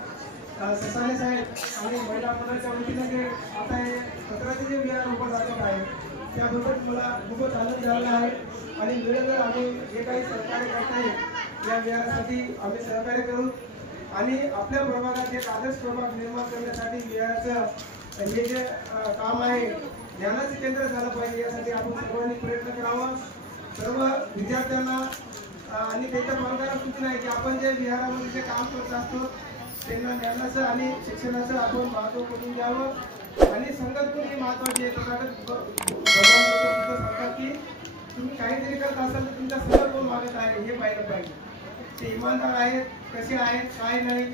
ससाने साहेब आणि महिला मंडळाच्या वतीने जे आता हे 17 जे विहार उभं झालेलं आहे त्याबद्दल मला खूपच आनंद झाला आहे आणि वेळेवर आम्ही जे काही सहकार्य करता येईल या विहारासाठी आम्ही सहकार्य करू आणि आपल्या प्रभागात एक आदर्श प्रभाग निर्माण करण्यासाठी विहाराचं हे जे काम आहे ज्ञानाचे केंद्र झालं पाहिजे यासाठी आपण सर्वांनी प्रयत्न करावा. सर्व विद्यार्थ्यांना आणि त्यांच्या पालकांना सूचना आहे की आपण जे विहारामध्ये जे काम करत असतो त्यांना ज्ञानाचं आणि शिक्षणाचं आपण महत्त्व करून द्यावं आणि संगत पण ही महत्त्वाची आहे. सांगतात की तुम्ही काहीतरी करत असाल तर तुमच्या संगत कोण वागत आहे हे पाहिलं पाहिजे. ते इमानदार आहेत कसे आहेत काय नाही.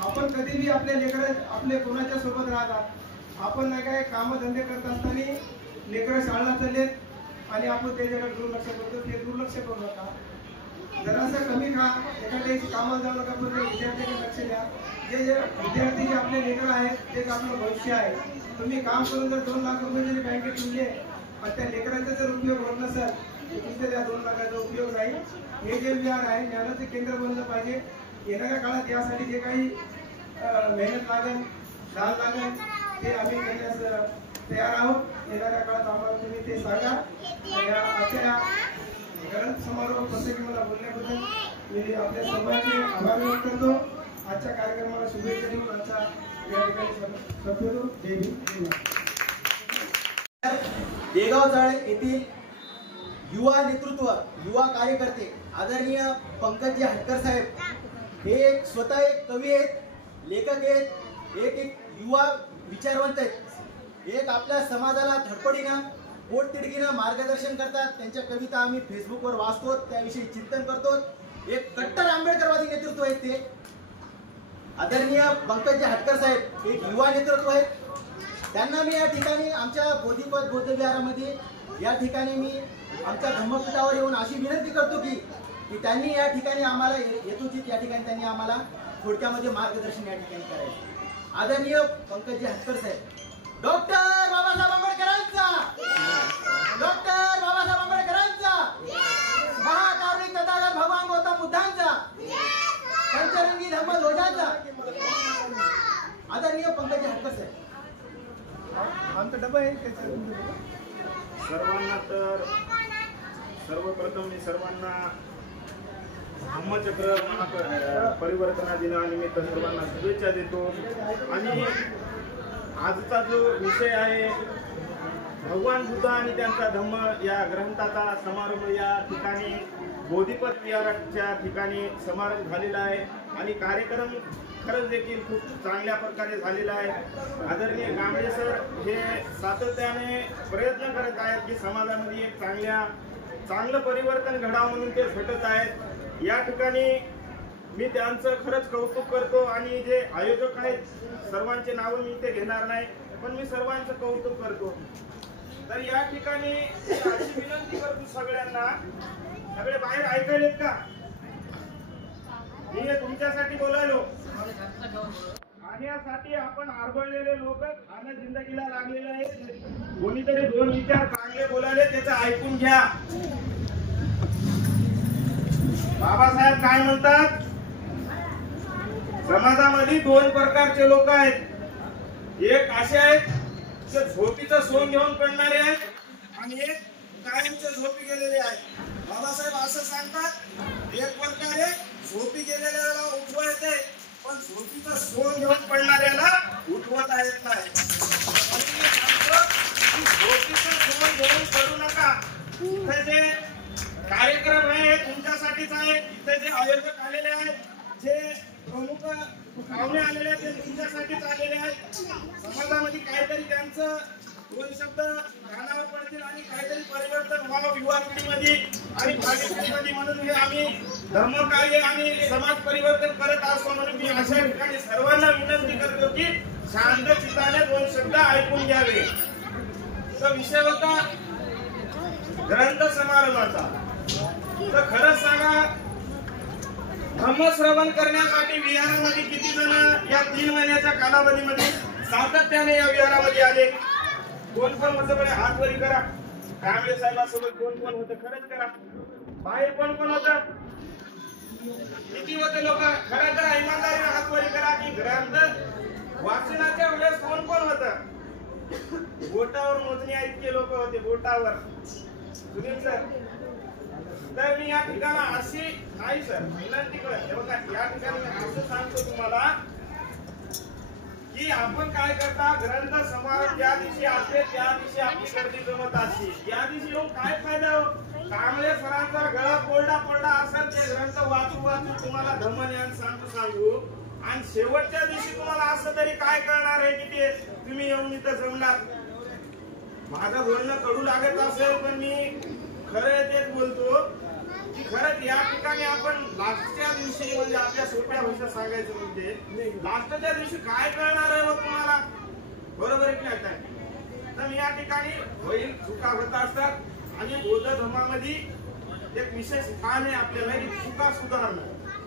आपण कधीही आपले लेकरं आपले कोणाच्या सोबत राहतात. आपण नाही काय कामधंदे करत असताना लेकरं शाळेला चाललेत आणि आपण त्याच्याकडे दुर्लक्ष करतो. ते दुर्लक्ष करू नका. जरासं कमी खा एखाद्या कामाला जाऊ नका पण विद्यार्थ्याकडे लक्ष द्या. जे विद्यार्थी जे आपले लेकरं आहेत तेच आपलं भविष्य आहे. तुम्ही काम करून जर 2 लाख रुपये जरी बँकेत ठेवले आणि त्या लेकरांचा जर उपयोग होत नसेल तर तुमच्या त्या 2 लाखाचा उपयोग नाही. हे जे विहार आहे ज्ञानाचे केंद्र बनलं पाहिजे. येणाऱ्या काळात यासाठी जे काही मेहनत लागेल दान लागेल ते आम्ही करण्यास तयार आहोत. येणाऱ्या काळात आम्हाला तुम्ही ते सांगा. या आजच्या ग्रंथ समारोह प्रसंगी मला बोलण्याबद्दल मी आपल्या सर्वांचे आभार व्यक्त करतो. आजच्या कार्यक्रमाला शुभेच्छा देऊन आजचा या ठिकाणी संपवतो. जय भीम. देगाव चाळ येथील युवा नेतृत्व युवा कार्यकर्ते आदरणीय पंकजी हटकर साहेब हे स्वतः एक कवी आहेत, लेखक आहेत, एक युवा विचारवंत आहेत. एक आपल्या समाजाला धडपडीनं पोटतिडकीनं मार्गदर्शन करतात. त्यांच्या कविता आम्ही फेसबुकवर वाचतो, त्याविषयी चिंतन करतो. एक कट्टर आंबेडकरवादी नेतृत्व आहेत ते. आदरणीय पंकजी हटकर साहेब एक युवा नेतृत्व आहेत. त्यांना मी या ठिकाणी आमच्या बोधिपथ बौद्ध विहारामध्ये या ठिकाणी मी आमच्या धम्मपीठावर येऊन अशी विनंती करतो की त्यांनी या ठिकाणी आम्हाला यथोचित या ठिकाणी त्यांनी आम्हाला थोडक्यामध्ये मार्गदर्शन या ठिकाणी करायचं. आदरणीय पंकजी हटकर साहेब डॉक्टर बाबासाहेब आंबेडकरांचा महाकारुणिक तथागत भगवान गौतम बुद्धांचा पंचरंगी धम्मध्वजाचा आदरणीय पंकजी हटकर साहेब आमचा डबा आहे. सर्वांना तर सर्वप्रथम मी सर्वांना धम्मचक्र परिवर्तना दिनानिमित्त सर्वांना शुभेच्छा देतो. आणि आजचा जो विषय आहे भगवान बुद्ध आणि त्यांचा धम्म या ग्रंथाचा समारंभ या ठिकाणी बोधिपथ विहाराच्या ठिकाणी समारंभ झालेला आहे आणि कार्यक्रम खरंच देखील खूप चांगल्या प्रकारे झालेला आहे. आदरणीय कांबळे सर हे सातत्याने प्रयत्न करत आहेत की समाजामध्ये एक चांगलं परिवर्तन घडावं म्हणून ते झटत आहेत. या ठिकाणी मी त्यांचं खरंच कौतुक करतो आणि जे आयोजक आहेत सर्वांचे नावं मी इथे घेणार नाही पण मी सर्वांचं कौतुक करतो. तर या ठिकाणी अशी विनंती करतो सगळ्यांना, सगळे बाहेर ऐकायलेत का? मी तुमच्यासाठी बोलायलो. खाण्यासाठी आपण आरबळलेले लोक खाणं जिंदगीला लागलेलं आहे. कोणीतरी 2 विचार चांगले बोलायले त्याचं ऐकून घ्या. बाबासाहेब काय म्हणतात? समाजामध्ये 2 प्रकारचे लोक आहेत. एक असे आहेत जे झोपीचं सोंग घेऊन पडणारे आहेत आणि एक कायमचे झोपी गेलेले आहेत. बाबासाहेब असं सांगतात एक प्रकारे झोपी गेलेल्याला उठवत आहे पण झोपीचं सोंग घेऊन पडणाऱ्याला उठवता येत नाही. झोपीचं सोंग घेऊन पडू नका. इथे जे कार्यक्रम आहे तुमच्यासाठीच आहे. इथे जे आयोजक आलेले आहेत जे प्रमुख पाहुणे आलेले आहेत ते तुमच्यासाठीच आलेले आहेत. समाजामध्ये काहीतरी त्यांचं 2 शब्द कानावर पडतील आणि काहीतरी परिवर्तन व्हावं युवा पिढीमध्ये आणि भावी पिढीमध्ये म्हणून हे आम्ही धर्मकार्य आणि समाज परिवर्तन करत असतो. म्हणून मी अशा ठिकाणी सर्वांना विनंती करतो की शांत चित्ताने 2 शब्द ऐकून घ्यावे. तर विषय होता ग्रंथ समारंभाचा. तर खरंच सांगा धम्मश्रवण करण्यासाठी विहारामध्ये किती जण या 3 महिन्याच्या कालावधीमध्ये सातत्याने या विहारामध्ये आले? कोण होतं बरे? हात वरी करा. कांबळे साहेबांसोबत कोण होतं? खरंच करा. बाहेर कोण कोण होतं? किती होते लोक? खरं तर इमानदारीने हातवरी करा की ग्रंथ वाचनाच्या वेळेस कोण कोण होतं? बोटावर मोजण्या इतके लोक होते, बोटावर. सुनील सर, तर मी या ठिकाणी अशी नाही सर विनंती करत, बघा या ठिकाणी असं सांगतो तुम्हाला की आपण काय करता, ग्रंथ समारोह ज्या दिवशी असते त्या दिवशी आपली गर्दी जमत असते. त्या दिवशी येऊन काय फायदा हो? कांबळे सरांचा गळा कोरडा असेल, ते ग्रंथ वाचू तुम्हाला धम्मज्ञान सांगू आणि शेवटच्या दिवशी तुम्हाला असं तरी काय करणार आहे की ते तुम्ही येऊन इथं जमलात. माझं बोलणं कडू लागत असेल पण मी खरं तेच बोलतो की खरंच या ठिकाणी आपण लास्टच्या दिवशी म्हणजे आपल्या सोप्या भाषेत सांगायचं म्हणजे लास्टच्या दिवशी काय करणार आहे तुम्हाला, बरोबर आहे की नाही? तर मी या ठिकाणी होईल चुका होत असतात आणि बौद्ध धर्मामध्ये एक विशेष स्थान आहे आपल्याला की चुका सुधारणं.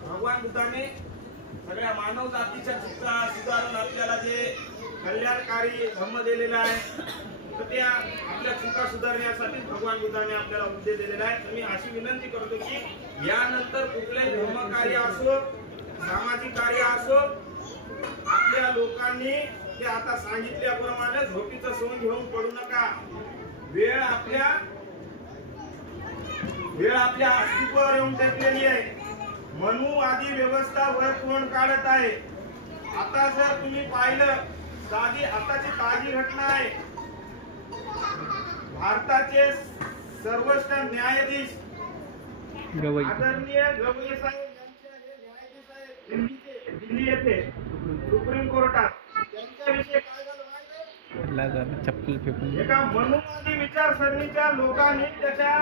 भगवान बुद्धाने सगळ्या मानव जातीच्या चुका सुधारून आपल्याला जे कल्याणकारी धर्म दिलेला आहे तर त्या आपल्या चुका सुधारण्यासाठी भगवान बुद्धाने आपल्याला उपदेश दिलेला आहे. तर मी अशी विनंती करतो की यानंतर कुठलेही धर्मकार्य असो, सामाजिक कार्य असो, आपल्या लोकांनी ते आता सांगितल्याप्रमाणे झोपीचं सोंग घेऊन पडू नका. वेळ आपल्या अस्तित्वावर येऊन टेकलेली आहे. मनुवादी व्यवस्था वर कोण काढत आहे. आता जर तुम्ही पाहिलं, आताची ताजी घटना आहे, भारताचे सर्वोच्च न्यायाधीश आदरणीय गवई साहेब यांचे हे न्यायाधीश आहेत दिल्ली येथे सुप्रीम कोर्टात. त्यांच्याविषयी काय झालं माहिती? एका मनुवादी विचारसरणीच्या लोकांनी त्याच्या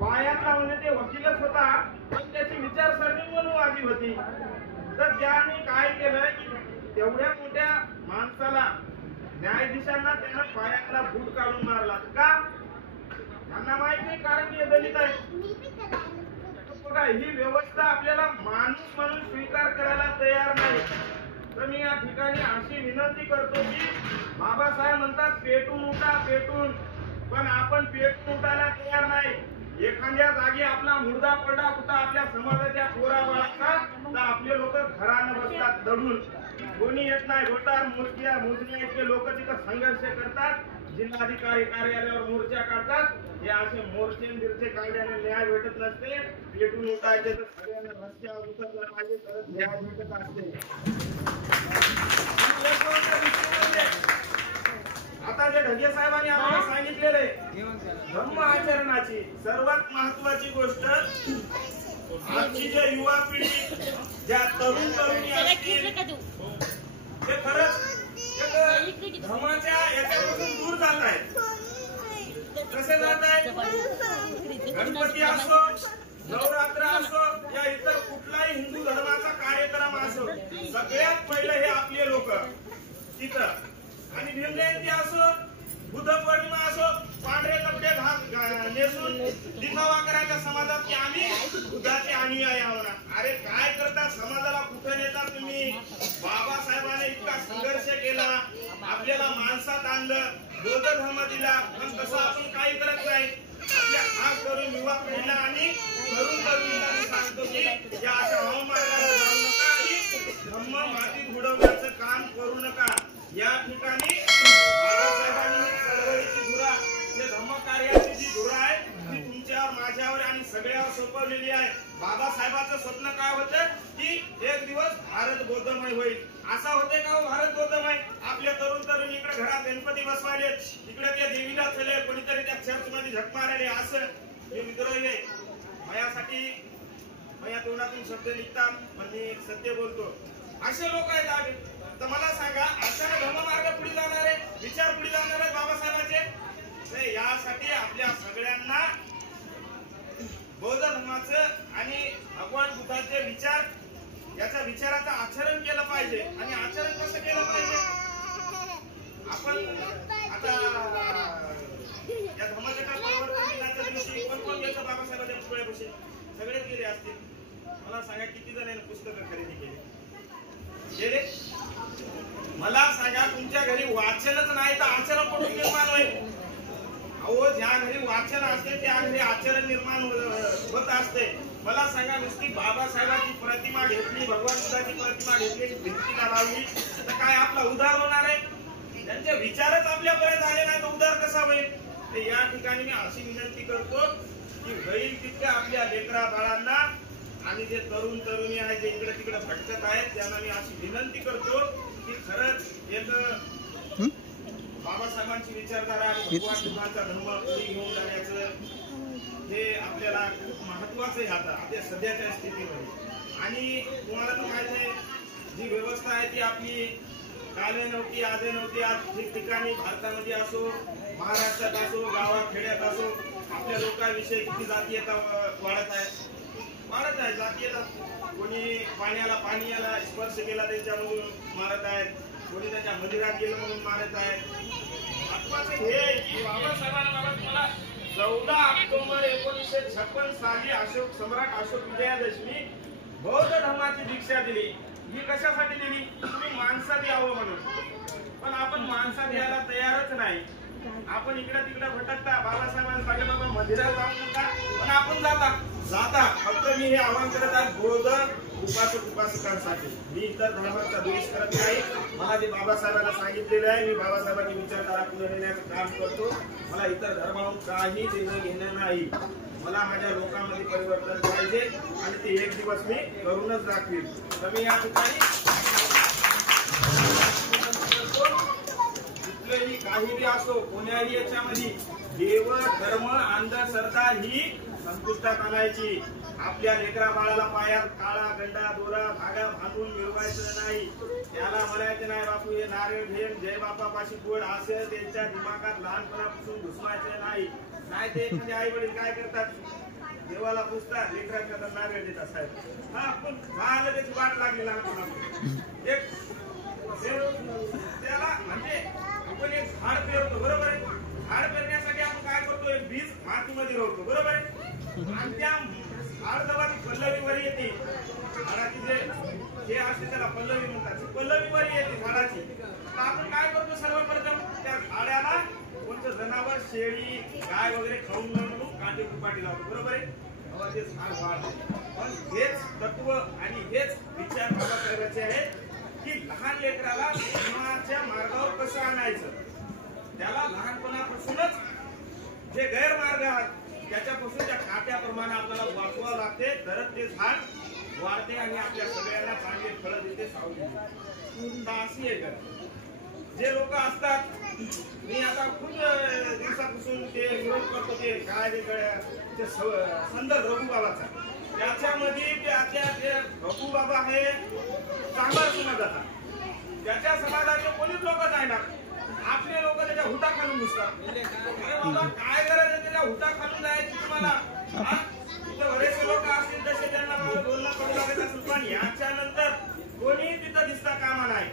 पायातला म्हणजे ते वकीलच होता पण त्याची विचारसरणी मनुवादी होती. तर त्याने काय केलं की तेवढ्या मोठ्या माणसाला, न्यायाधीशांना त्यांना पायातला बूट काढून मारला. का? त्यांना माहित नाही कारण की दलित आहे. बघा ही व्यवस्था आपल्याला माणूस म्हणून स्वीकार करायला तयार नाही. तर मी या ठिकाणी अशी विनंती करतो की बाबासाहेब म्हणतात पेटून उठा, पेटून, पण आपण पेटून उठायला तयार नाही. एखाद्या जागी आपला मुर्दा पडला कुठं आपल्या समाजाच्या पोराबाळाचा तर आपले लोक घरानं बसतात दडून, कोणी येत नाही. भोटार मोजणी इतके लोक तिथं संघर्ष करतात, जिल्हाधिकारी कार्यालयावर मोर्चा काढतात. हे असे मोर्चे बिरचे काढल्याने न्याय भेटत नसते. पेटून उठायचे तर सगळ्यांना रस्त्यावर उतरलं पाहिजे तरच न्याय भेटत असते. आता जे ढगे साहेबांनी आम्हाला सांगितलेलं आहे धम्म आचरणाची सर्वात महत्वाची गोष्ट, आजची जे युवा पिढी, ज्या तरुण तरुणी असतील ते खरंच धर्माच्या याच्यापासून दूर जात आहेत. कसे जात आहेत? गणपती असो, नवरात्र असो या इतर कुठलाही हिंदू धर्माचा कार्यक्रम असो, सगळ्यात पहिले हे आपले लोक तिथं. आणि भीमजयंती असो, बुद्ध पौर्णिमा असो, पांढरे कपडे नेसून दिखावा करायचा समाजात की आम्ही बुद्धाचे अनुयायी आहोत. अरे काय करता, समाजाला कुठे नेता तुम्ही? बाबासाहेबांनी इतका संघर्ष केला, आपल्याला माणसात आणलं, बौद्ध धर्म दिला, पण तसं आपण काही करत नाही. आपल्या खास करून युवा पिढीला आणि तरुण तरुणीला मी सांगतो की या अशा हवामानाला जाऊ नका आणि धम्म मातीत बुडवण्याचं काम करू नका. या ठिकाणी बाबासाहेबांनी चळवळीची धुरा, जे धम्म कार्याची जी धुरा आहे ती तुमच्यावर, माझ्यावर आणि सगळ्यावर सोपवलेली आहे. बाबासाहेबांचं स्वप्न काय होतं की एक दिवस भारत बौद्धमय होईल. असा होते का भारत बौद्धमय? आपल्या तरुण तरुण इकडे घरात गणपती बसवायले, तिकडे त्या देवीला चले, कोणीतरी त्या चर्च मध्ये झक मारायले. असं हे विद्रोही माझ्यासाठी माझ्या तोंडातून शब्द निघतात पण मी सत्य बोलतो. असे लोक आहेत आम्ही. तर मला सांगा, अशाने धर्ममार्ग पुढे जाणार आहे, विचार पुढे जाणार आहे बाबासाहेबांचे. यासाठी आपल्या सगळ्यांना बौद्ध धर्माचं आणि भगवान बुद्धाचे विचार, याच्या विचाराचं आचरण केलं पाहिजे. आणि आचरण कसं केलं पाहिजे? आपण आता या धर्मचक्र परिवर्तन दिनाच्या दिवशी कोण कोण गेलं बाबासाहेबांच्या पुतळ्यापाशी? सगळेच गेले असतील. मला सांगा किती जणांनी पुस्तकं खरेदी केली? मला सांगा, तुमच्या घरी वाचनच नाही तर आचरण कुठून निर्माण होईल? अहो ज्या घरी वाचन असते त्या घरी आचरण निर्माण होत असते. मला सांगा, नुसती बाबासाहेबांची प्रतिमा घेतली, भगवान बुद्धाची प्रतिमा घेतली, भिंतीला लावली तर काय आपला उद्धार होणार आहे? त्यांचे विचारच आपल्यापर्यंत आले नाही तर उद्धार कसा होईल? तर या ठिकाणी मी अशी विनंती करतो की होईल तितक्या आपल्या लेकरा बाळांना आणि जे तरुण तरुणी आहेत जे इकडे तिकडे भटकत आहेत त्यांना मी अशी विनंती करतो की खरंच एक बाबासाहेबांची विचारधारा आणि भगवान बुद्धांचा धर्म घेऊन जाण्याचं हे आपल्याला खूप महत्वाचं आहे आता आपल्या सध्याच्या स्थितीमध्ये. आणि तुम्हाला तर माहिती आहे जी व्यवस्था आहे ती आपली काल नव्हती, आज नव्हती. आज ठिकठिकाणी भारतामध्ये असो, महाराष्ट्रात असो, गावात खेड्यात असो, आपल्या लोकांविषयी किती जातीयता वाढत आहे जातीयता. कोणी पाण्याला स्पर्श केला त्याच्यामधून मारत आहेत, कोणी त्याच्या मंदिरात गेलं म्हणून मारत आहेत. महत्वाचं हे की बाबासाहेबांना मला 14 ऑक्टोबर 1956 साली सम्राट अशोक विजयादशमी बौद्ध धर्माची दीक्षा दिली. ही कशासाठी दिली? तुम्ही माणसात यावं म्हणून. पण आपण माणसात यायला तयारच नाही. आपण इकडे तिकडे भटकता. बाबासाहेबांनी सांगितलं बाबा मंदिरात जाऊ नका, पण आपण जाता. फक्त मी हे आवाहन करत आहे बौद्ध उपासकांसाठी. मी इतर धर्माचा द्वेष करत नाही. मला जे बाबासाहेबांना सांगितलेलं आहे, मी बाबासाहेबांची विचारधारा पुढे नेण्याचं काम करतो. मला इतर धर्माहून काही देणं घेणं नाही. मला माझ्या लोकांमध्ये परिवर्तन पाहिजे आणि ते एक दिवस मी करूनच दाखवीन. तर मी या ठिकाणी कुठलेही काहीही असो, कोण्याही याच्यामध्ये देव धर्म अंधश्रद्धा ही संपुष्टात आणायची. आपल्या लेकरा बाळाला पायात काळा गंडा दोरा धागा बांधून मिळवायचं नाही. त्याला म्हणायचं नाही बापू हे नारळ घेन जय बापापाशी गोड असं त्यांच्या दिमागात लहानपणापासून घुसवायचं नाही. नाही ते एखादे आई वडील काय करतात, देवाला पुजतात, लेकराच्या नारळ देतात. साहेब हा आपण झालं त्याची वाट लागली लहानपणापासून. एक त्याला म्हणजे आपण एक झाड पेरतो, बरोबर आहे. झाड पेरण्यासाठी आपण काय करतो, एक बीज मातीमध्ये रोवतो, बरोबर आहे. आणि त्या झाड जेव्हा पल्लवी वर येते, झाडाची जे असते त्याला पल्लवी म्हणतात, पल्लवी वर येते झाडाची, तर आपण काय करतो सर्वप्रथम त्या झाडाला कोणतं जनावर शेळी गाय वगैरे खाऊन म्हणून कांदे कुपाटी लावतो, बरोबर आहे. ते झाड वाढते. पण हेच तत्व आणि हेच विचार बाबासाहेबांचे आहेत की लहान लेकराला धर्माच्या मार्गावर कसं आणायचं, त्याला लहानपणापासूनच जे गैरमार्ग आहेत त्याच्यापासून त्या खात्याप्रमाणे आपल्याला वाचवावं लागते. तरच ते झाड वाढते आणि आपल्या सगळ्यांना चांगले फळं देते, सावली देते. अशी आहे. जे लोक असतात, मी आता खूप दिवसापासून ते विरोध करतो ते काय ते संत रघुबाबाचा, त्याच्यामध्ये ते रघुबाबा हे चांगला समाजाचा, त्याच्या समाजाचे कोणीच लोक जाणार. आपले लोक त्याच्या हुटा खालून घुसतात. अरे बाबा काय गरज आहे त्याच्या हुटा खालून जायची तुम्हाला? तिथं बरेचसे लोक असतील तसे त्यांना बोलणं करू लागत असेल, पण याच्यानंतर कोणी तिथं दिसता कामा नाही.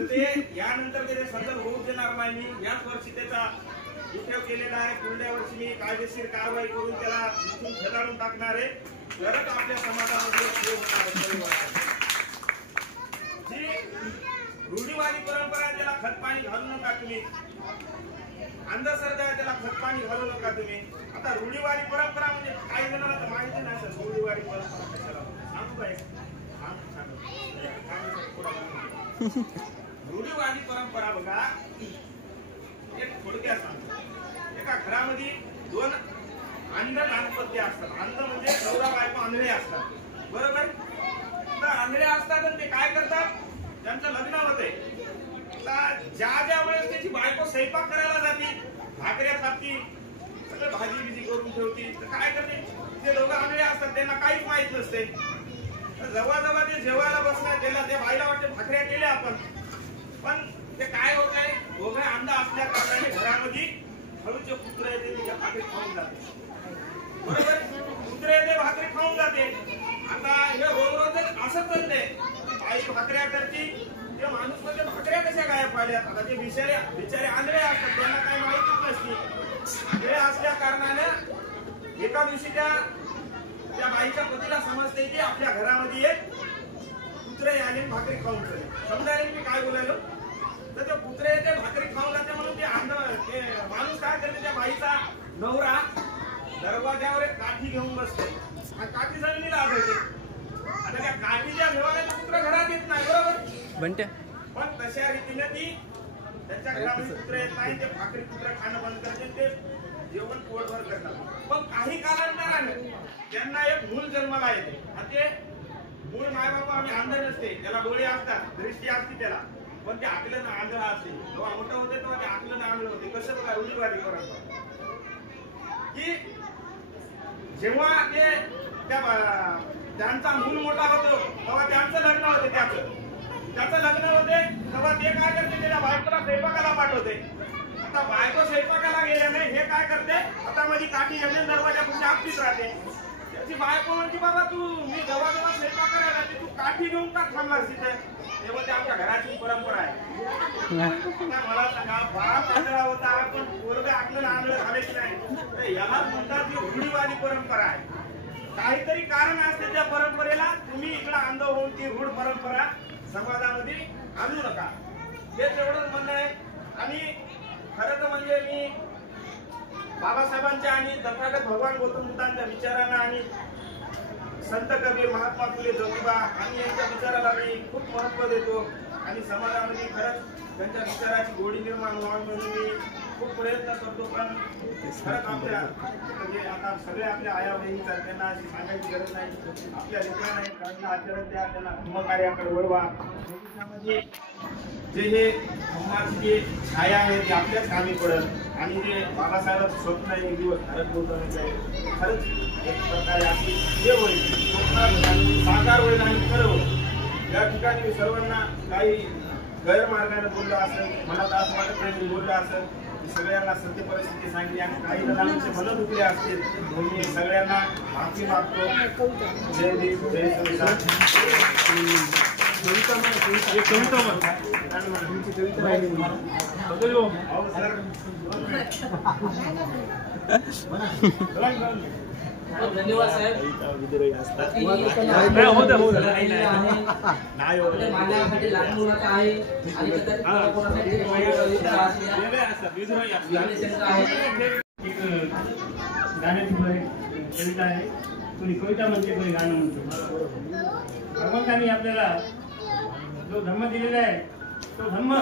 ते यानंतर ते संदर्भ होऊ देणार नाही. मी याच वर्षी त्याचा उठाव केलेला आहे. पुढल्या वर्षी मी कायदेशीर कारवाई करून त्याला तिथून फेटाळून टाकणार आहे. तरच आपल्या समाजामध्ये जी रूढीवादी परंपरा त्याला खतपाणी घालू नका तुम्ही. अंधश्रद्धा आहे त्याला खतपाणी घालू नका तुम्ही. आता रूढीवादी परंपरा म्हणजे काही जणांना तर माहिती नाही सर रूढीवादी परंपरा कशाला सांगू काय. रूढीवादी परंपरा बघा, एक थोडक्यात सांगतो. एका घरामध्ये 2 अंध दाम्पत्य असतात. अंध म्हणजे नवरा बायको आंधळे असतात, बरोबर. तर आंधळे असतात आणि ते काय करतात, त्यांचं लग्न होते. ज्या वेळेस त्याची बायको स्वयंपाक करायला जाते, भाकऱ्या थापती, सगळं भाजी बिजी करून ठेवती, तर काय करते, ते दोघं आंधळे असतात, त्यांना काहीच माहित नसते. जेव्हा ते जेवायला बसणार त्याला त्या बाईला वाटते भाकऱ्या केल्या आपण, पण ते काय होत आहे, दोघं अंध असल्या कारणाने घरामध्ये हळूचे कुत्रे येते ते भाकरी खाऊन जाते, बरोबर. कुत्रे येते भाकरी खाऊन जाते. आता हे रोज असंच चालते. आई भाकऱ्या करते, ते माणूस म्हणजे भाकऱ्या कशा गायब पाहिल्यात. आता ते बिचारे आंधळे असतात, त्यांना काही माहितीच नसते. आंधळे असल्या कारणाने एका दिवशी त्या बाईच्या पतीला समजते की आपल्या घरामध्ये एक कुत्रे आले भाकरी खाऊन चले. समजायला मी काय बोलायलो, तर ते कुत्रे ते भाकरी खाऊन जाते म्हणून ते माणूस काय करते, त्या बाईचा नवरा दरवाजावर एक काठी घेऊन बसते आणि काठी जमिनीला आढळते. आता त्या काठीच्या व्यवहारात पुत्र घरात येत नाही, बरोबर बंट्या. पण तशा रीतीने ती त्यांच्या घरामध्ये पुत्र येत नाही, ते भाकरी पुत्र खाणं बंद करते, ते जेवण पोटभर करतात. पण काही कालांतराने त्यांना एक मूल जन्माला येते. आणि ते मूळ मायबापा आम्ही अंध नसते, त्याला डोळे असतात, दृष्टी असते त्याला, पण ते आकलन आंधळा असते. जेव्हा मोठं होते तेव्हा ते आकलन आंधळ होते. कसं बघा रुढीवादी परंपरा की जेव्हा ते त्यांचा मूल मोठा होतो तेव्हा त्यांचं लग्न होते, त्याचं लग्न होते तेव्हा ते काय करते, त्याच्या बायकोला स्वयंपाकाला पाठवते. आता बायको स्वयंपाकाला गेल्याने हे काय करते, हातामध्ये काठी घेऊन दरवाजापाशी आपलीच राहते. त्याची बायको म्हणते, बाबा तू मी जवळ स्वयंपाक करायला तू काठी घेऊन का थांबलास तिथे? तेव्हा ते आमच्या घराची परंपरा आहे. मला सांगा, बाप आंधळा होता पण पोरगं आपल्याला आंधळ झाले की नाही, तर याला म्हणतात ती रूढीवादी परंपरा आहे. काहीतरी कारण असते त्या परंपरेला, तुम्ही इकडे अंध होऊन ती रूढ परंपरा समाजामध्ये आणू नका, हेच एवढंच म्हणणं आहे. आणि खरं तर म्हणजे मी बाबासाहेबांच्या आणि तथागत भगवान गौतम बुद्धांच्या विचारांना आणि संत कबीर, महात्मा फुले, ज्योतिबा आणि यांच्या विचाराला मी खूप महत्त्व देतो. आणि समाजामध्ये खरंच त्यांच्या विचाराची गोडी निर्माण व्हावी म्हणून मी खूप प्रयत्न करतो. पण खरंच आपल्या म्हणजे आता सगळ्या आपल्या आया बहिणीचा त्यांना अशी सांगायची गरज नाही. आपल्या लेकरांना एक चांगलं आचरण द्या, त्यांना धर्मकार्याकडे वळवा. भविष्यामध्ये जे हे धर्माची जे छाया आहे ती आपल्याच कामी पडत. आणि जे बाबासाहेबांचं स्वप्न आहे एक दिवस भारत बोलवण्याचं आहे, खरंच एक प्रकारे अशी हे होईल, स्वप्न साकार होईल आणि खरं होईल. या ठिकाणी मी सर्वांना काही गैरमार्गाने बोललो असेल, मनात असं वाटत नाही मी बोललो असेल, मी सगळ्यांना सत्य परिस्थिती सांगितली आणि काही जणांचे मन दुखले असतील म्हणून मी सगळ्यांना माफी मागतो. जय भीम, जय संविधान. धन्यवाद साहेब. माझ्यासाठी लहान मुलाचा आहे आणि गाण्याची कविता आहे, कोणी कविता म्हणते, कोणी गाणं म्हणतो. भगवंतांनी आपल्याला जो धर्म दिलेला आहे तो धर्म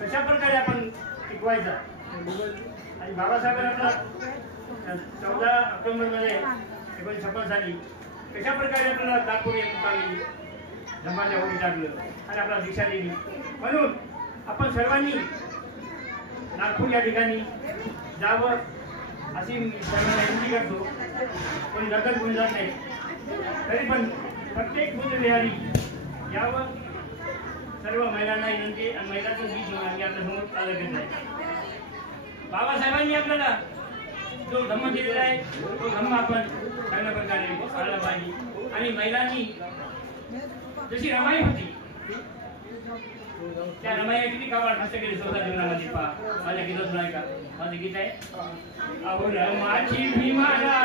कशा प्रकारे आपण टिकवायचा. आणि बाबासाहेबांना 14 ऑक्टोबरमध्ये 1956 साली कशा प्रकारे आपल्याला दाखवून चांगली धर्माच्या वरी टाकलं आणि आपल्याला दीक्षा दिली. म्हणून आपण सर्वांनी नागपूर या ठिकाणी जावं अशी सर्वांना विनंती करतो. कोणी दखल घेऊन जात नाही, तरी पण प्रत्येक बुद्धविहारी यावं. सर्व महिलांना विनंती आणि महिलांचं गीत घेऊन आम्ही आपल्यासमोर सादर करत आहे. बाबासाहेबांनी आपल्याला जो धम्म दिलेला आहे तो धम्म आपण चांगल्या प्रकारे पाळला पाहिजे. आणि महिलांनी जशी रमाई होती त्या रमाईला किती काबाड भाष्य केली स्वतः जीवनामध्ये. पहा माझ्या गीतच नाही का, माझं गीत आहे, अहो रमाची भीमाला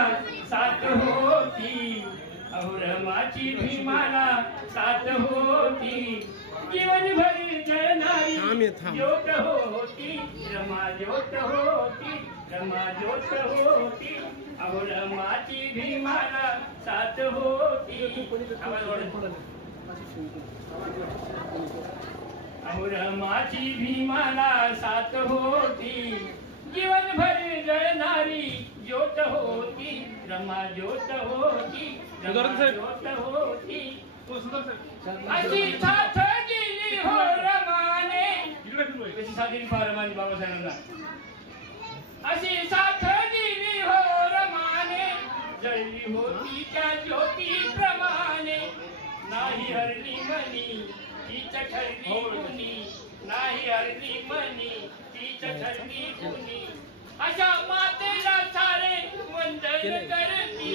साथ होती, अहो रमाची भीमाला साथ होती, जीवनभर जळणारी ज्योत होती, रमा ज्योत होती, रमा ज्योत होती, अहो रमाची भीमाला साथ होती. अहो रमाची भीमाला साथ होती, जीवनभर जळणारी ज्योत होती, रमा ज्योत होती, रमा ज्योत होती. अशी साथ दिली हो रमाने, कशी साथ दिली पहा रमाने बाबासाहेबांना. अशी साथ दिली हो रमाने, जळली होती त्या ज्योतीप्रमाणे, नाही हरली मनी तीच ठरली गुणी, नाही हरली मनी तीच ठरली गुणी. अशा मातेला सारे वंदन करती,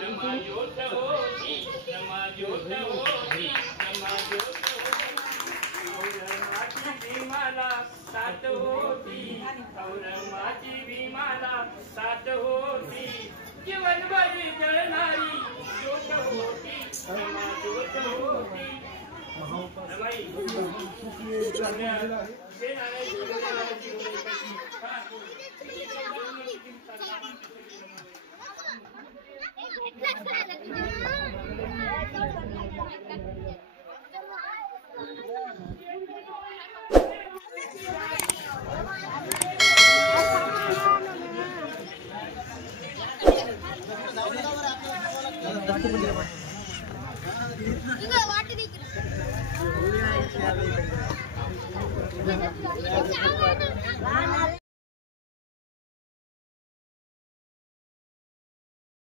रमा ज्योत होती, रमा ज्योत होती, रमा ज्योत होती. रमाची भीमाला साथ होती, रमाची भीमाला साथ होती, जीवनभर जळणारी ज्योत होती, रमा ज्योत होती. रमाई सेनाने वाट